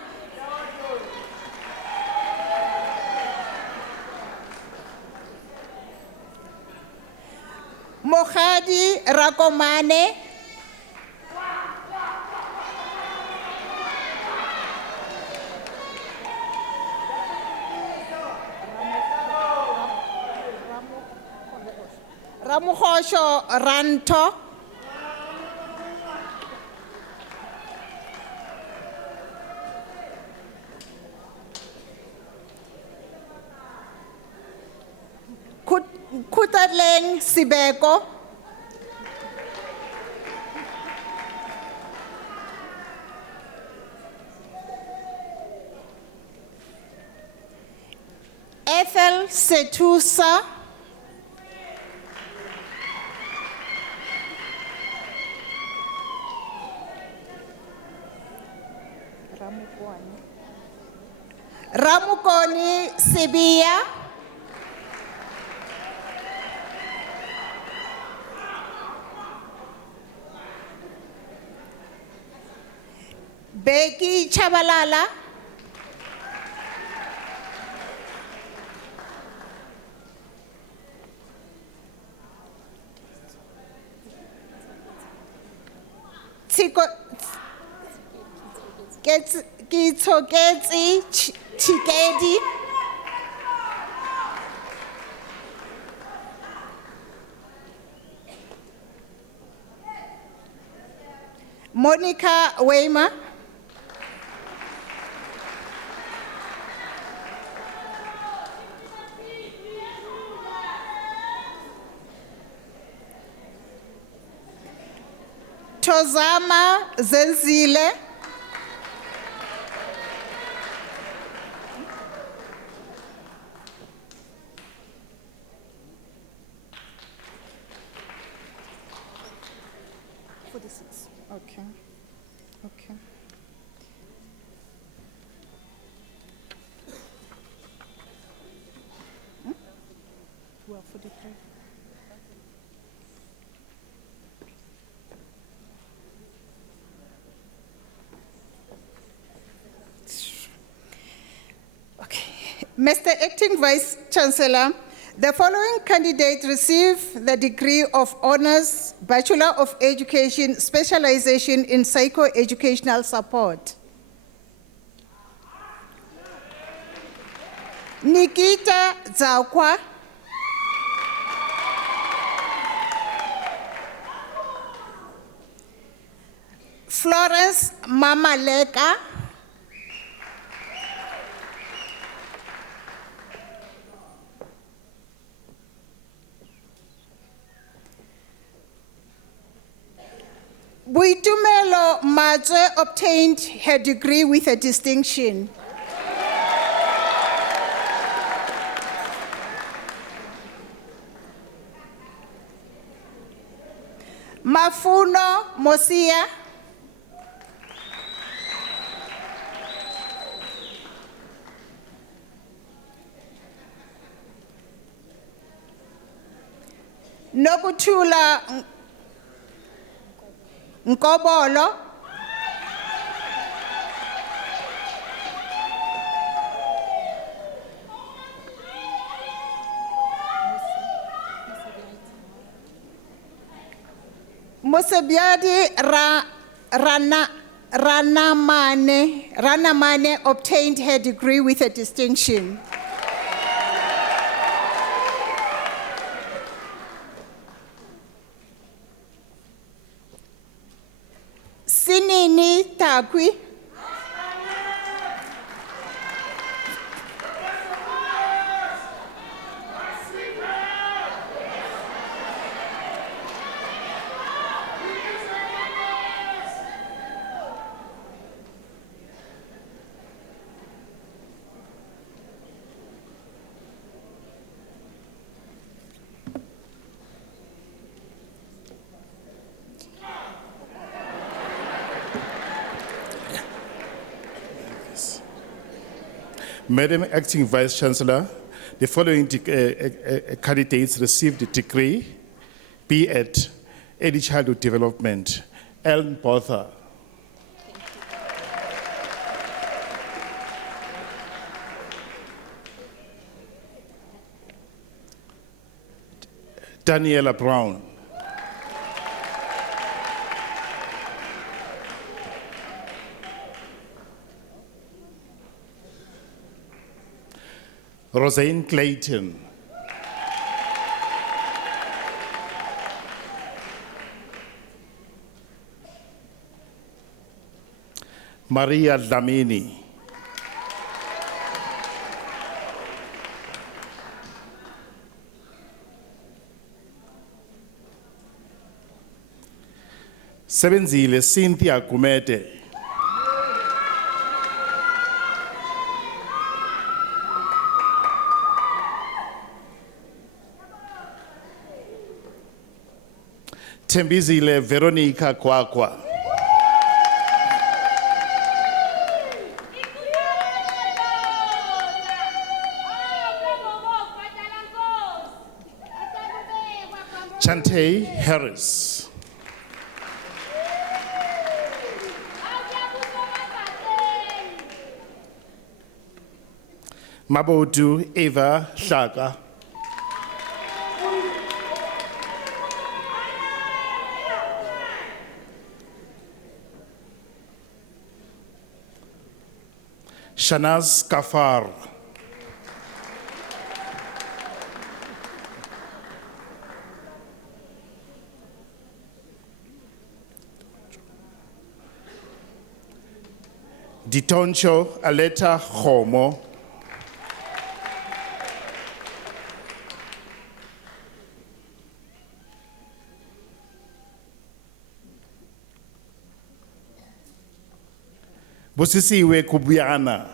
Mohadi Rakomane. Ramukhoso Ranto. Kutatleng Sibeko. Ethel Setusa. Ramukoni Sibia. Becky Chabalala. Kitoketsi Chikedi. Monica Weima. Tozama Zenzile. Okay. Okay. Hmm? 12:43. Okay. Mr. Acting Vice Chancellor, the following candidates receive the degree of Honours Bachelor of Education Specialization in Psycho-Educational Support. Nikita Zakwa. Florence Mamaleka. Buitumelo Mazwe obtained her degree with a distinction. Mafuno Mosia. Nokutula Nkobolo. Musebiadi Ranamane obtained her degree with a distinction. Sinini Takwi. Madam Acting Vice Chancellor, the following candidates received the degree: B. Ed, Early Childhood Development, Ellen Botha. Daniela Brown. Roseanne Clayton. Maria Dlamini. Sebenzile Cynthia Gumede. Tembizile Veronica Kwakwa. Chantay Harris. Mabodu Eva Shaka. Shanaz Kafar. Ditoncho Aleta Homo. Busisiwe Kubiana.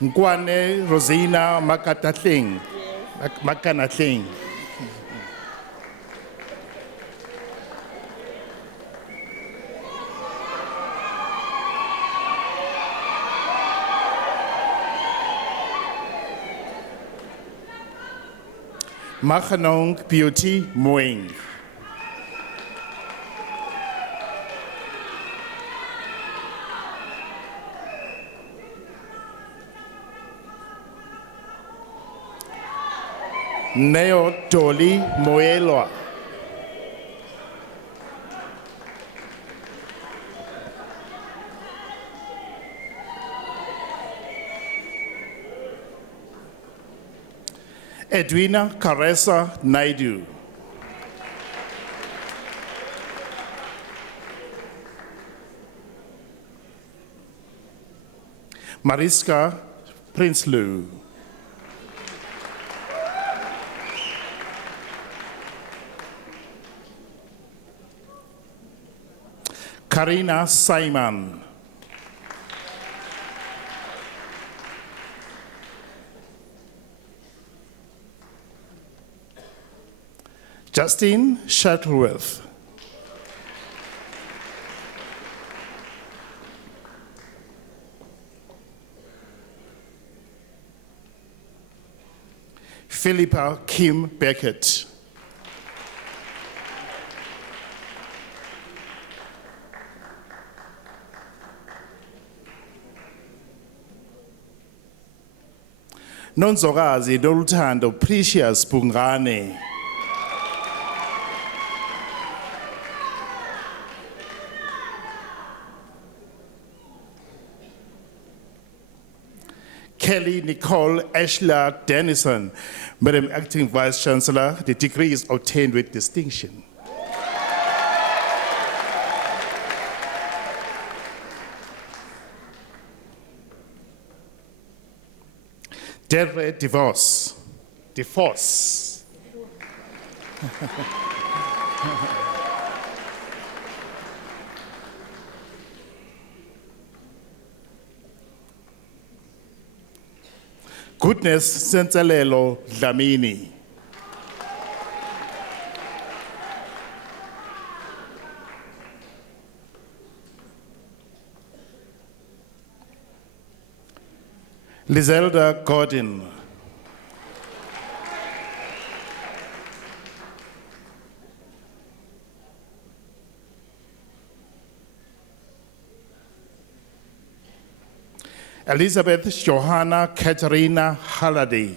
Nkwane Rosina Makatatleng. Makanatleng. Machanong Beauty Moeng. Neo Toli Moelwa. Edwina Caressa Naidu. Mariska Prinsloo. Karina Simon. Justin Shuttleworth. Philippa Kim Beckett. Nonzokazi Noluthando Precious Bungane. Kelly Nicole Ashla Dennison. Madam Acting Vice Chancellor, the degree is obtained with distinction. Deirdre DeVos. Goodness Senzelelo Dlamini. Lizelda Gordon. Elizabeth Johanna Katerina Halliday.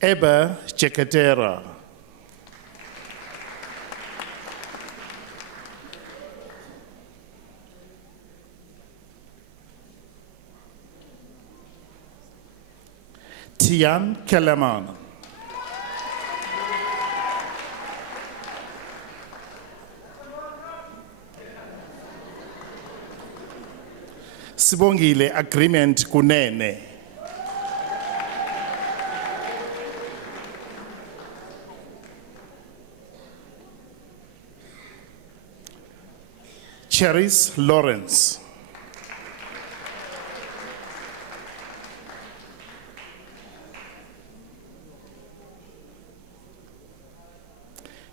Eba Chekatera. Tian Kellerman. Sibongile Agreement Kunene. Cherise Lawrence.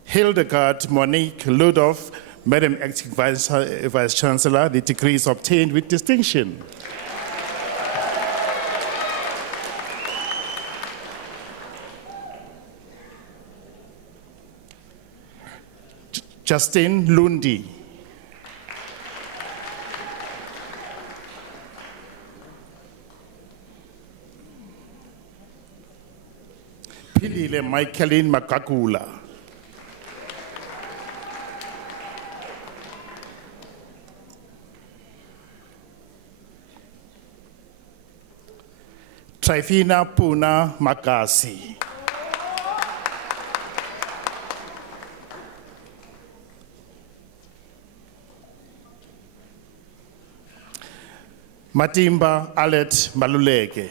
Hildegard Monique Ludov, Madam Acting Vice Chancellor, the degree is obtained with distinction. Justin Lundi. Philile Michaeline Makakula. Trifina Puna Makasi. Matimba Alet Maluleke.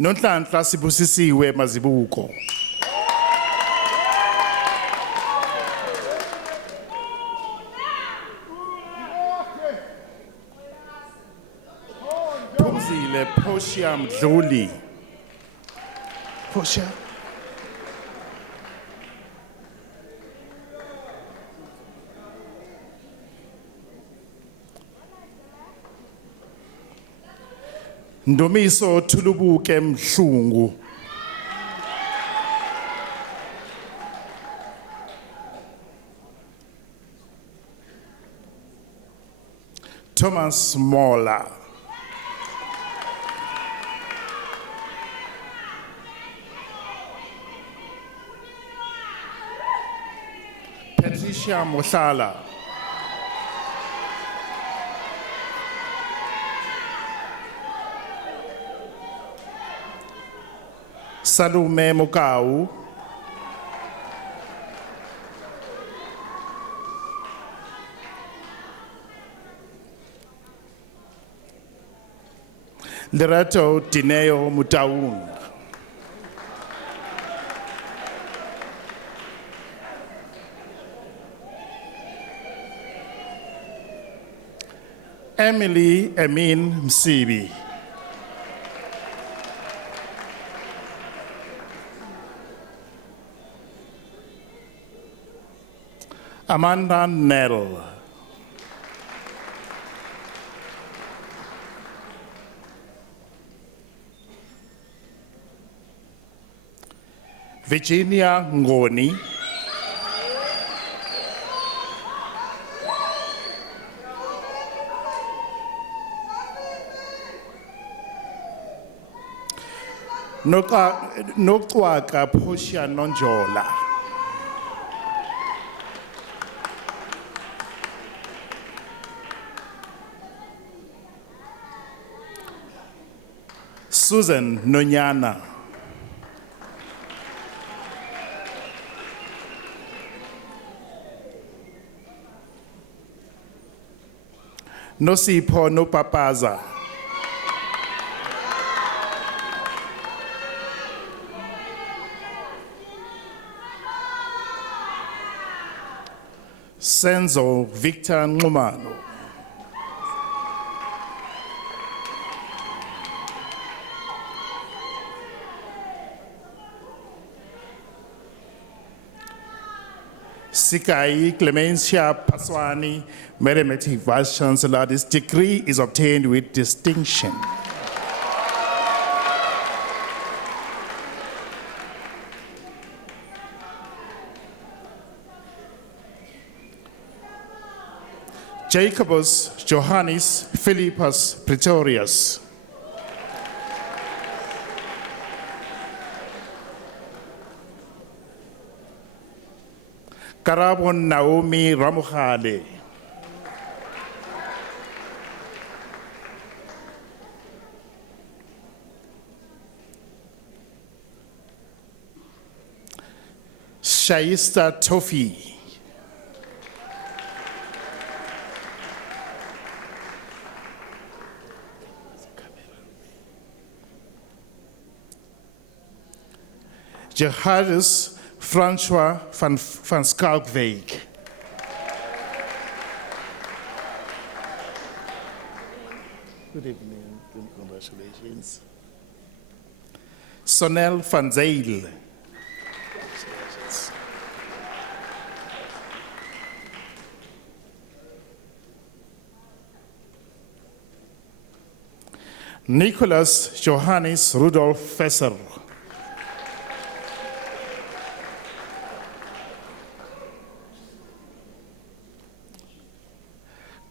Nonhlanhla Sibusisiwe Mazibuko. Phumzile Portia Mdluli. Portia. Ndumiso Thulubuke Mhlungu. Thomas Mola. Patricia Mosala. Salume Mukau. Lerato Dineo Mutaung. Emily Emin Msibi. Amanda Nell. Virginia Ngoni. Nokwaka Portia Nonjola. Susan Nonyana. Nosipho Nopapaza. Senzo Victor Ngumano. Sikai Clemencia Paswani, Madam Acting Vice Chancellor, this degree is obtained with distinction. Jacobus Johannes Philippus Pretorius. Karabo Naomi Ramogale. Shaista Tofi. Gerhardus Francois van Schalkwijk. Good evening, congratulations. Sonel van Zyl. Nicholas Johannes Rudolf Fesser.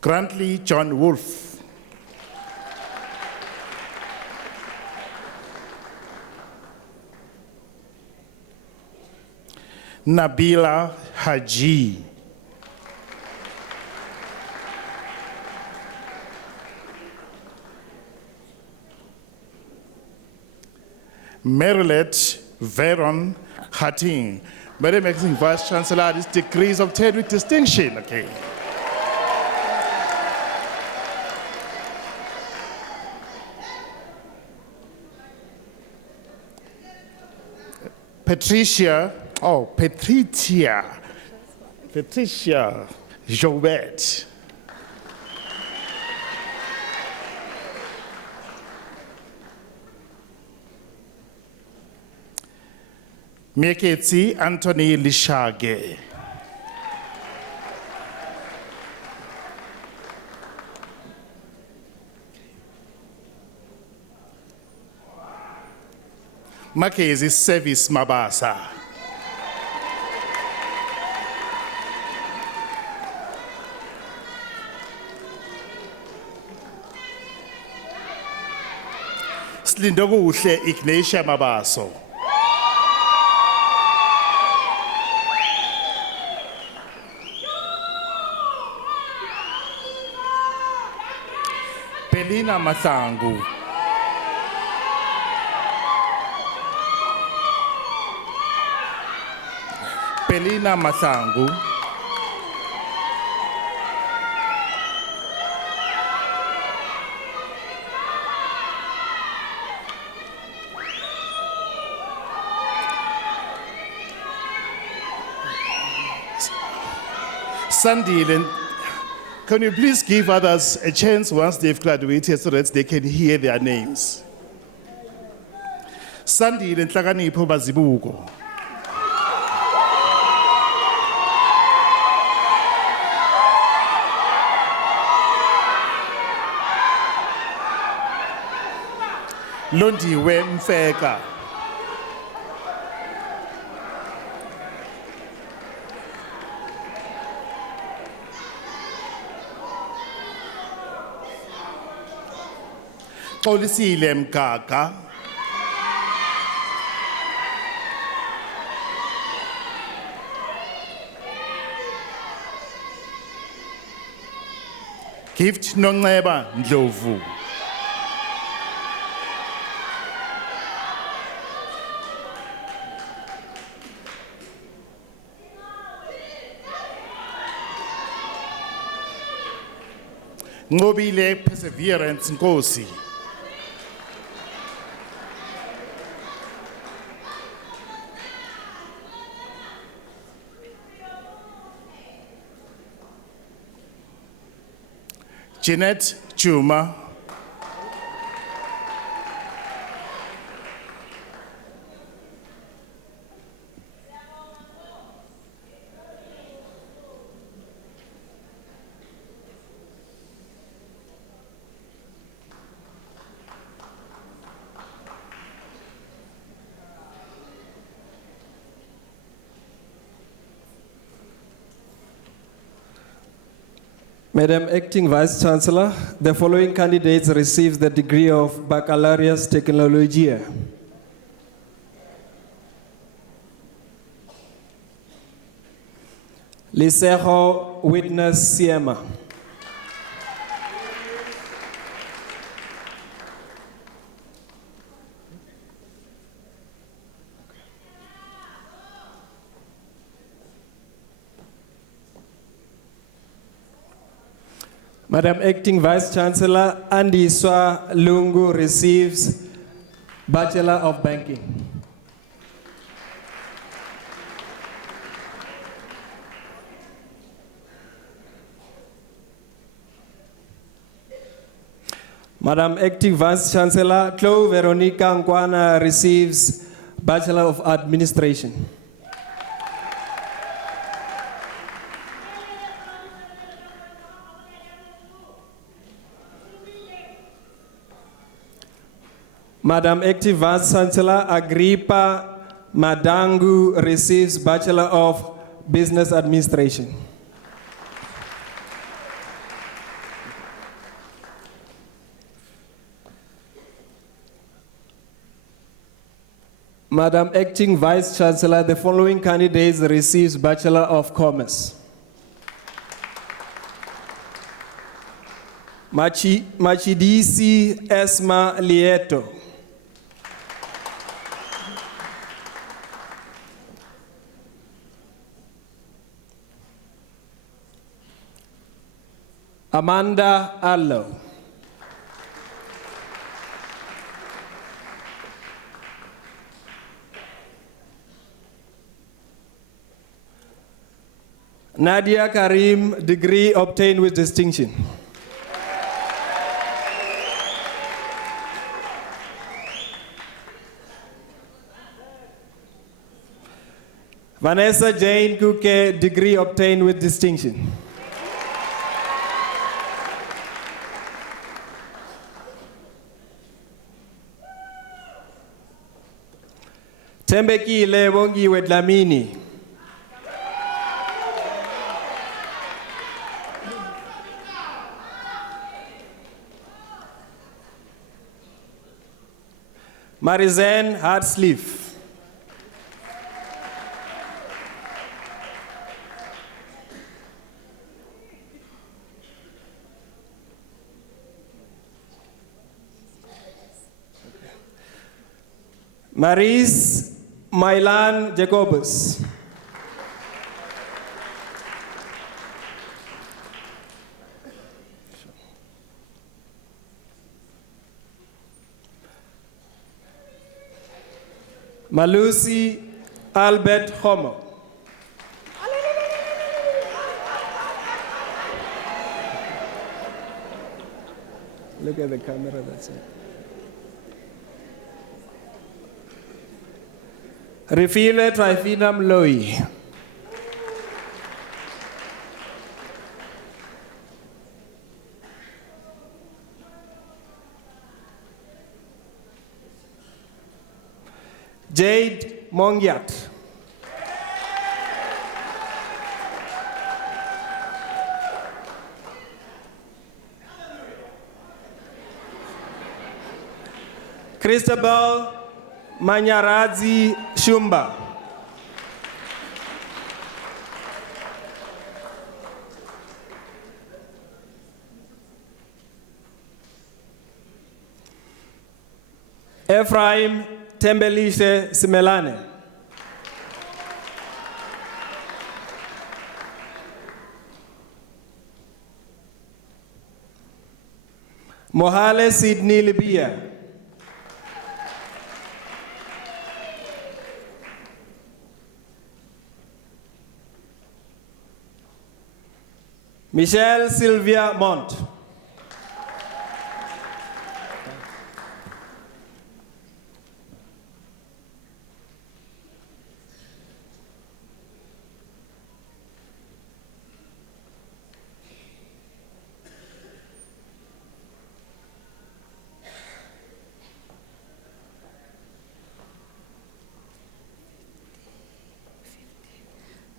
Grantley John Wolf. Nabila Haji. Marilet Veron Hatting. Madam Acting Vice Chancellor, this degree is obtained with distinction. Okay. Patricia Joubert. Meketsi Anthony Lishage. Makezi Service Mabasa. Slindokuhle Ignatia Mabaso. Pelina Masangu. Pelina Masangu. Sandile, can you please give others a chance once they've graduated so that they can hear their names? Sandile Nhlakanipho Bazibuko. Londiwe Mfeka. Xolisile Mgaga. Gift Nongeba Ndlovu. Ngobile Perseverance Nkosi. Jeanette Juma. Madam Acting Vice Chancellor, the following candidates receive the degree of Baccalaureus Technologia. Lisejo Witness Siema. Madam Acting Vice Chancellor Andiswa Lungu receives Bachelor of Banking. Madam Acting Vice Chancellor Chloe Veronica Nkwana receives Bachelor of Administration. Madam Acting Vice Chancellor Agrippa Madangu receives Bachelor of Business Administration. Madam Acting Vice Chancellor, the following candidates receives Bachelor of Commerce. Machidisi Esma Lieto. Amanda Allo. Nadia Karim, degree obtained with distinction. Vanessa Jane Kuke, degree obtained with distinction. Tembeki Lewongi Wedlamini. Marizen Hartsleaf. Maris Mailan Jacobus. Malusi Albert Homo. Look at the camera, that's it. Refile Trifinam Loi. Jade Mongyat. Christabel Manyarazi Shumba. Ephraim Tembelishe Simelane. Mohale Sydney Libya. Michelle Sylvia Mont.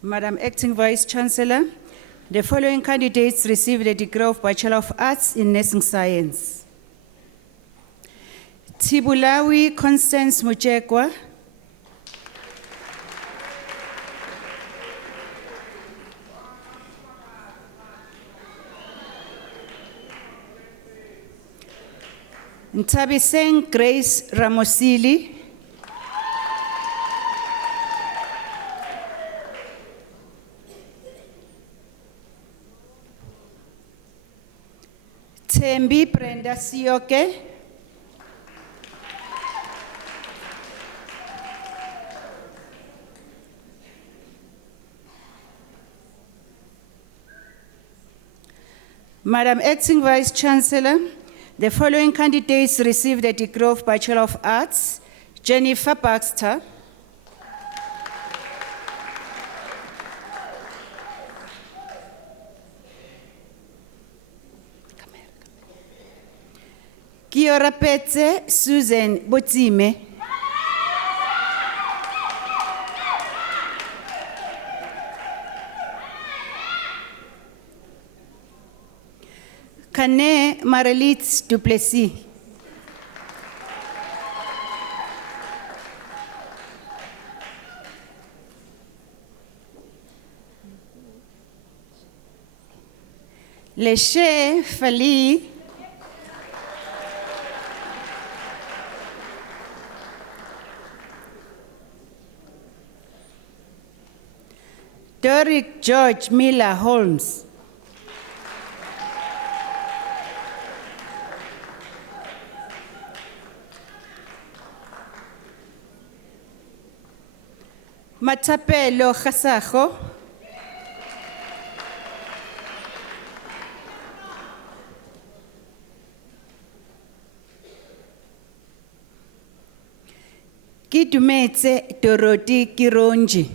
Madam Acting Vice Chancellor, the following candidates received a degree of Bachelor of Arts in Nursing Science. Tibulawi Constance Muchekwa. Ntabiseng Grace Ramosili. Tembi Brenda Sioke. Madam Acting Vice Chancellor, the following candidates received the degree of Bachelor of Arts: Jennifer Baxter, Kiora Petse Susan Botsime, Kane Marelitz Duplessis, Leshe Fali, Doric George Miller Holmes, Matapelo Khasago, Kidumetse Dorothy Kironji,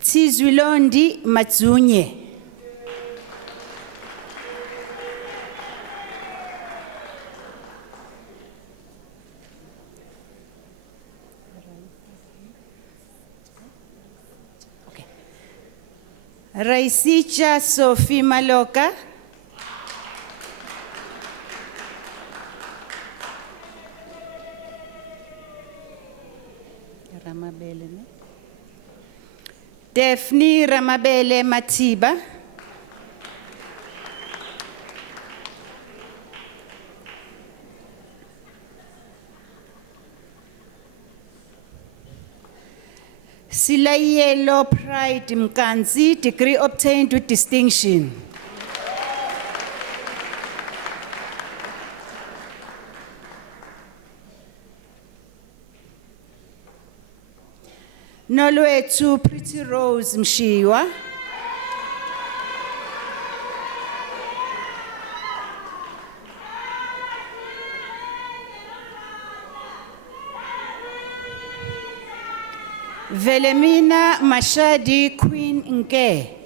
Tizwilondi Matsunye, Raisicha Sophie Maloka, Daphne Ramabele Matiba, Silayelo Pride Mkanzi, degree obtained with distinction. Nolwethu Pretty Rose Mshiwa, Velemina Mashadi Queen Nke,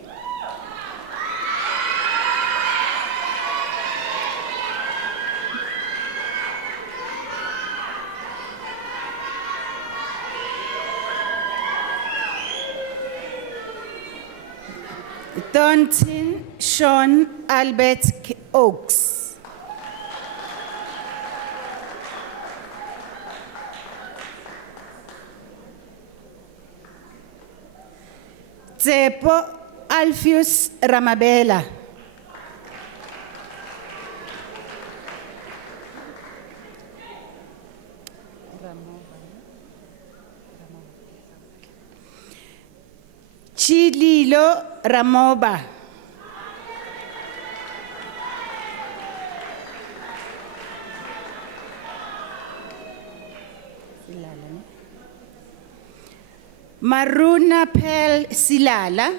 Thornton Sean Albert Oaks, Tsepo Alpheus Ramabela, Chililo Ramoba, Maruna Pel Silala,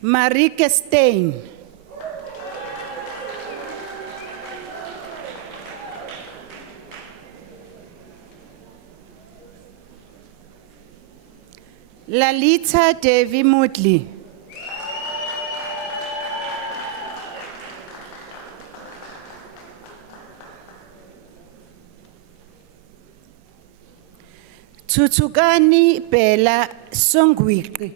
Marike Stein, Lalita Devi Mutli, Tutukani Bella Songwiki,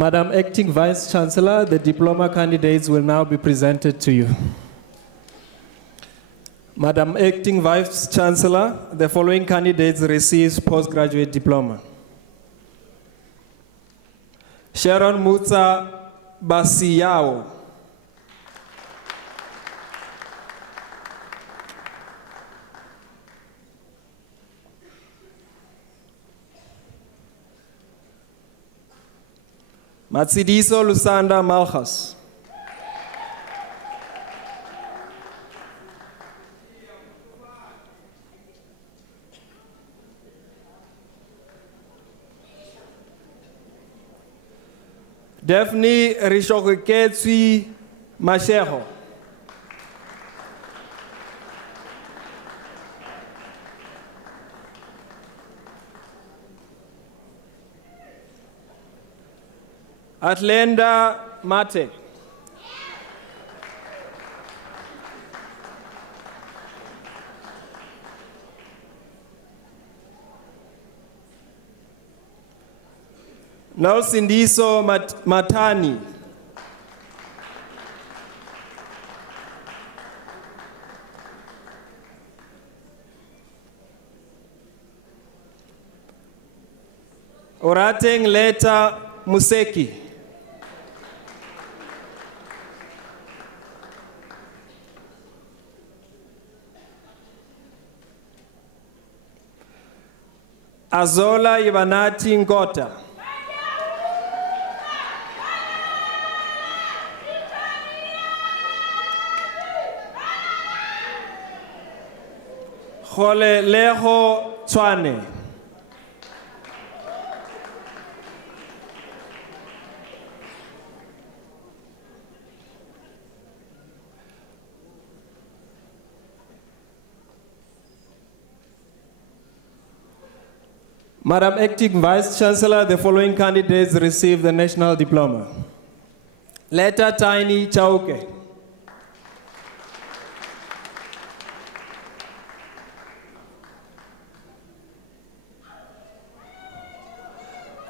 Madam Acting Vice Chancellor, the diploma candidates will now be presented to you. Madam Acting Vice Chancellor, the following candidates receives postgraduate diploma. Sharon Mutsa Basiyao. Matsidiso Lusanda Malchas. Daphne Rishoketsui Masheho. Atlenda Mate. Nalsindiso Matani. Orateng Leta Museki. Azola Ivanati Ngota. Khole Leho Tswane. Madam Acting Vice Chancellor, the following candidates receive the national diploma. Leta Tiny Chauke.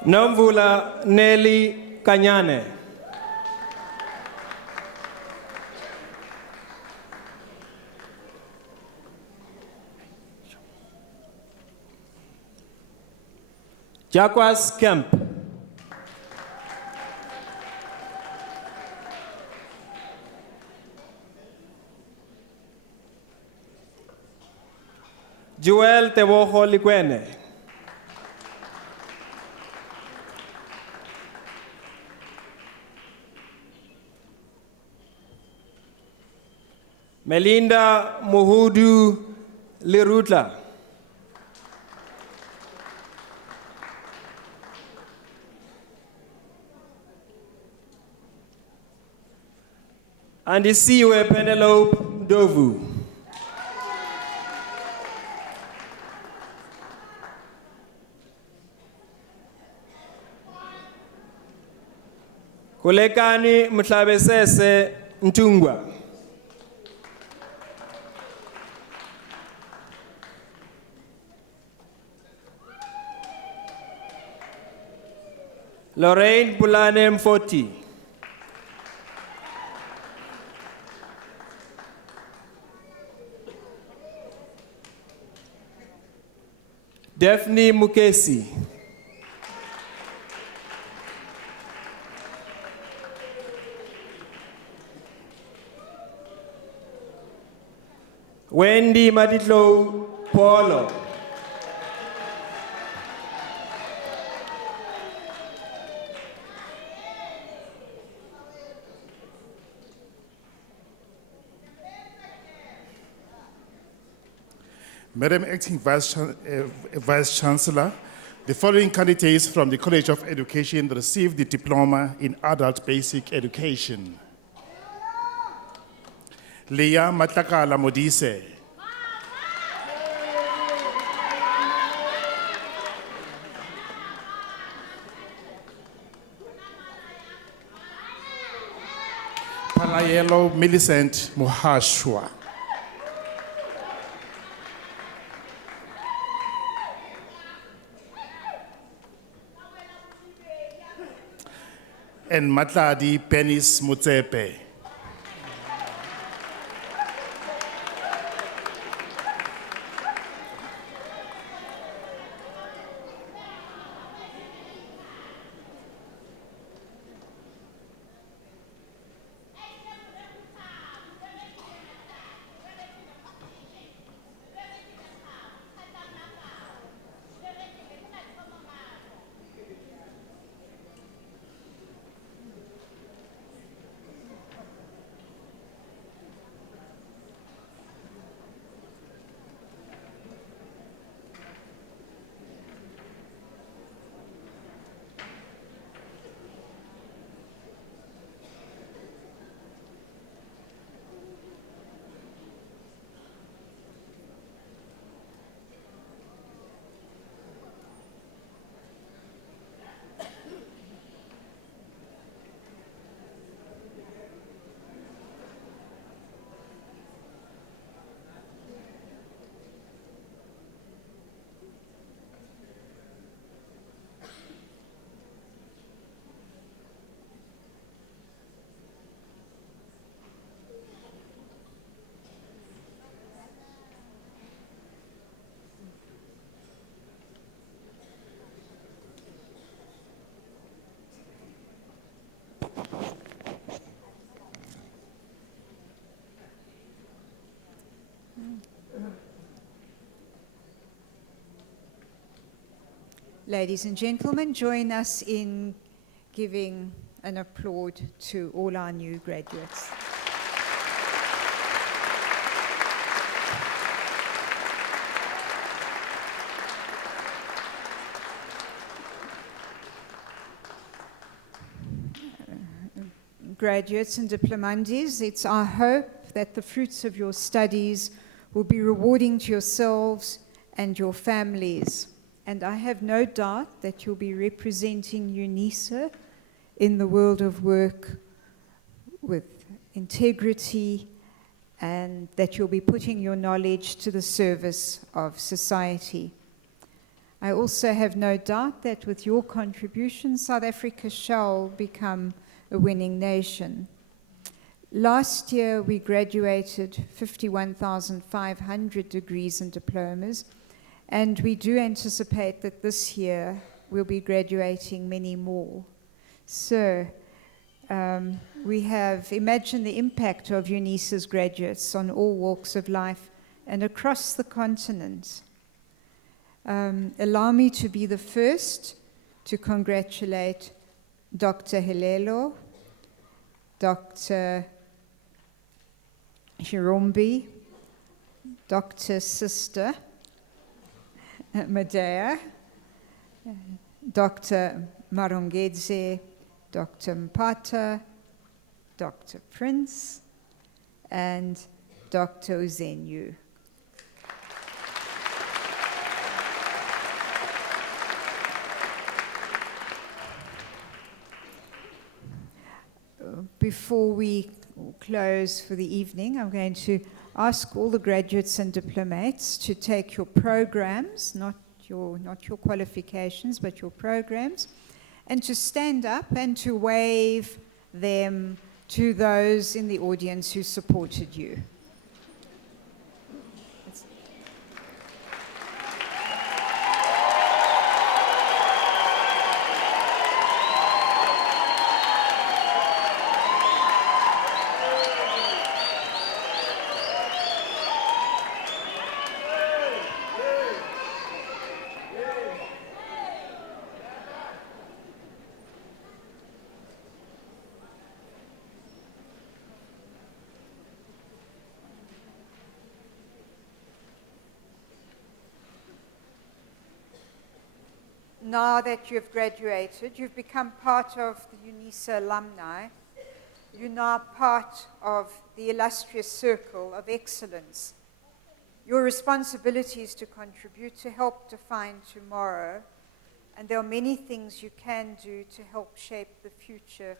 Namvula Nelly Kanyane. Jacques Kemp. Joel Teboho Likwene. Melinda Muhudu Lirutla. And the Siwe Penelope Dovu. Kulekani Mtlabesese Ntungwa. Lorraine Pulane Mfoti. Daphne Mukesi. Wendy Maditlo Polo. Madam Acting Vice Chancellor, the following candidates from the College of Education received the diploma in adult basic education. Leah Matlakala Modise. Palayelo Millicent Mohashwa. and Matladi Penis Mutsepe. Ladies and gentlemen, join us in giving an applaud to all our new graduates. Graduates and diplomandis, it's our hope that the fruits of your studies will be rewarding to yourselves and your families. And I have no doubt that you'll be representing Unisa in the world of work with integrity, and that you'll be putting your knowledge to the service of society. I also have no doubt that with your contribution, South Africa shall become a winning nation. Last year, we graduated 51,500 degrees and diplomas, and we do anticipate that this year we'll be graduating many more. So we have imagined the impact of Unisa's graduates on all walks of life and across the continent. Allow me to be the first to congratulate Dr. Helelo, Dr. Shirombi, Dr. Sister Medea, Dr. Marongedze, Dr. Mpata, Dr. Prince, and Dr. Uzenyu. Before we close for the evening, I'm going to ask all the graduates and diplomats to take your programs, not your qualifications, but your programs, and to stand up and to wave them to those in the audience who supported you. Now that you've graduated, you've become part of the Unisa alumni. You're now part of the illustrious circle of excellence. Your responsibility is to contribute to help define tomorrow, and there are many things you can do to help shape the future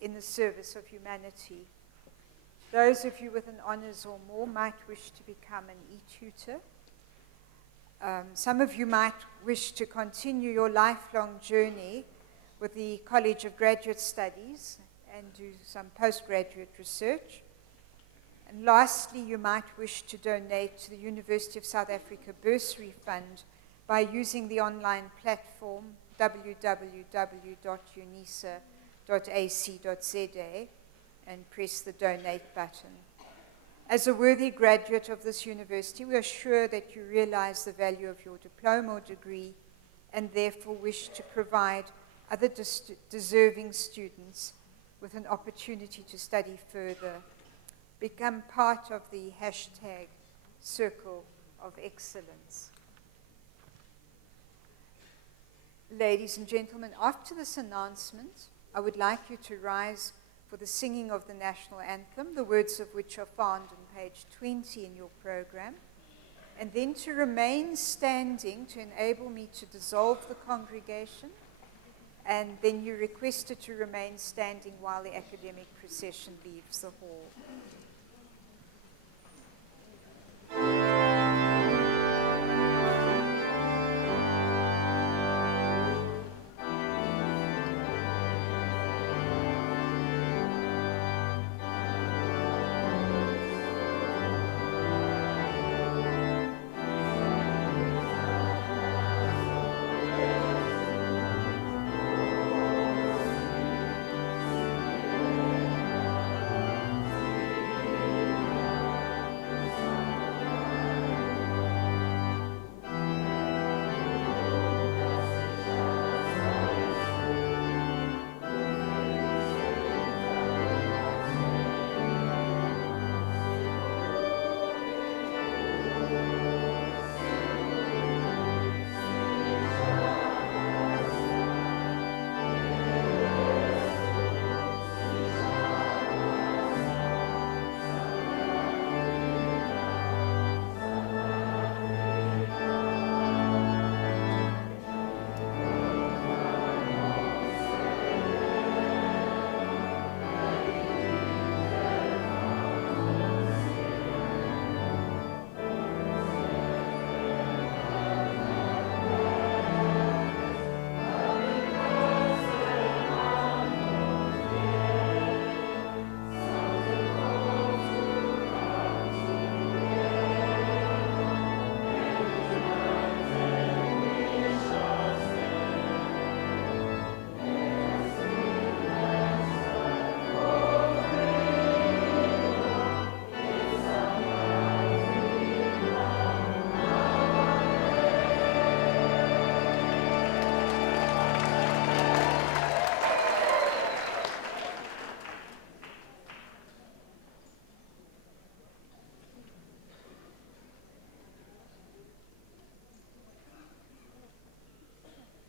in the service of humanity. Those of you with an honors or more might wish to become an e-tutor. Some of you might wish to continue your lifelong journey with the College of Graduate Studies and do some postgraduate research. And lastly, you might wish to donate to the University of South Africa Bursary Fund by using the online platform www.unisa.ac.za and press the donate button. As a worthy graduate of this university, we are sure that you realize the value of your diploma or degree and therefore wish to provide other deserving students with an opportunity to study further. Become part of the hashtag Circle of Excellence. Ladies and gentlemen, after this announcement, I would like you to rise for the singing of the national anthem, the words of which are found on page 20 in your program, and then to remain standing to enable me to dissolve the congregation, and then you're requested to remain standing while the academic procession leaves the hall.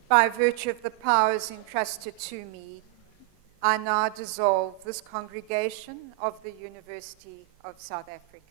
By virtue of the powers entrusted to me, I now dissolve this congregation of the University of South Africa.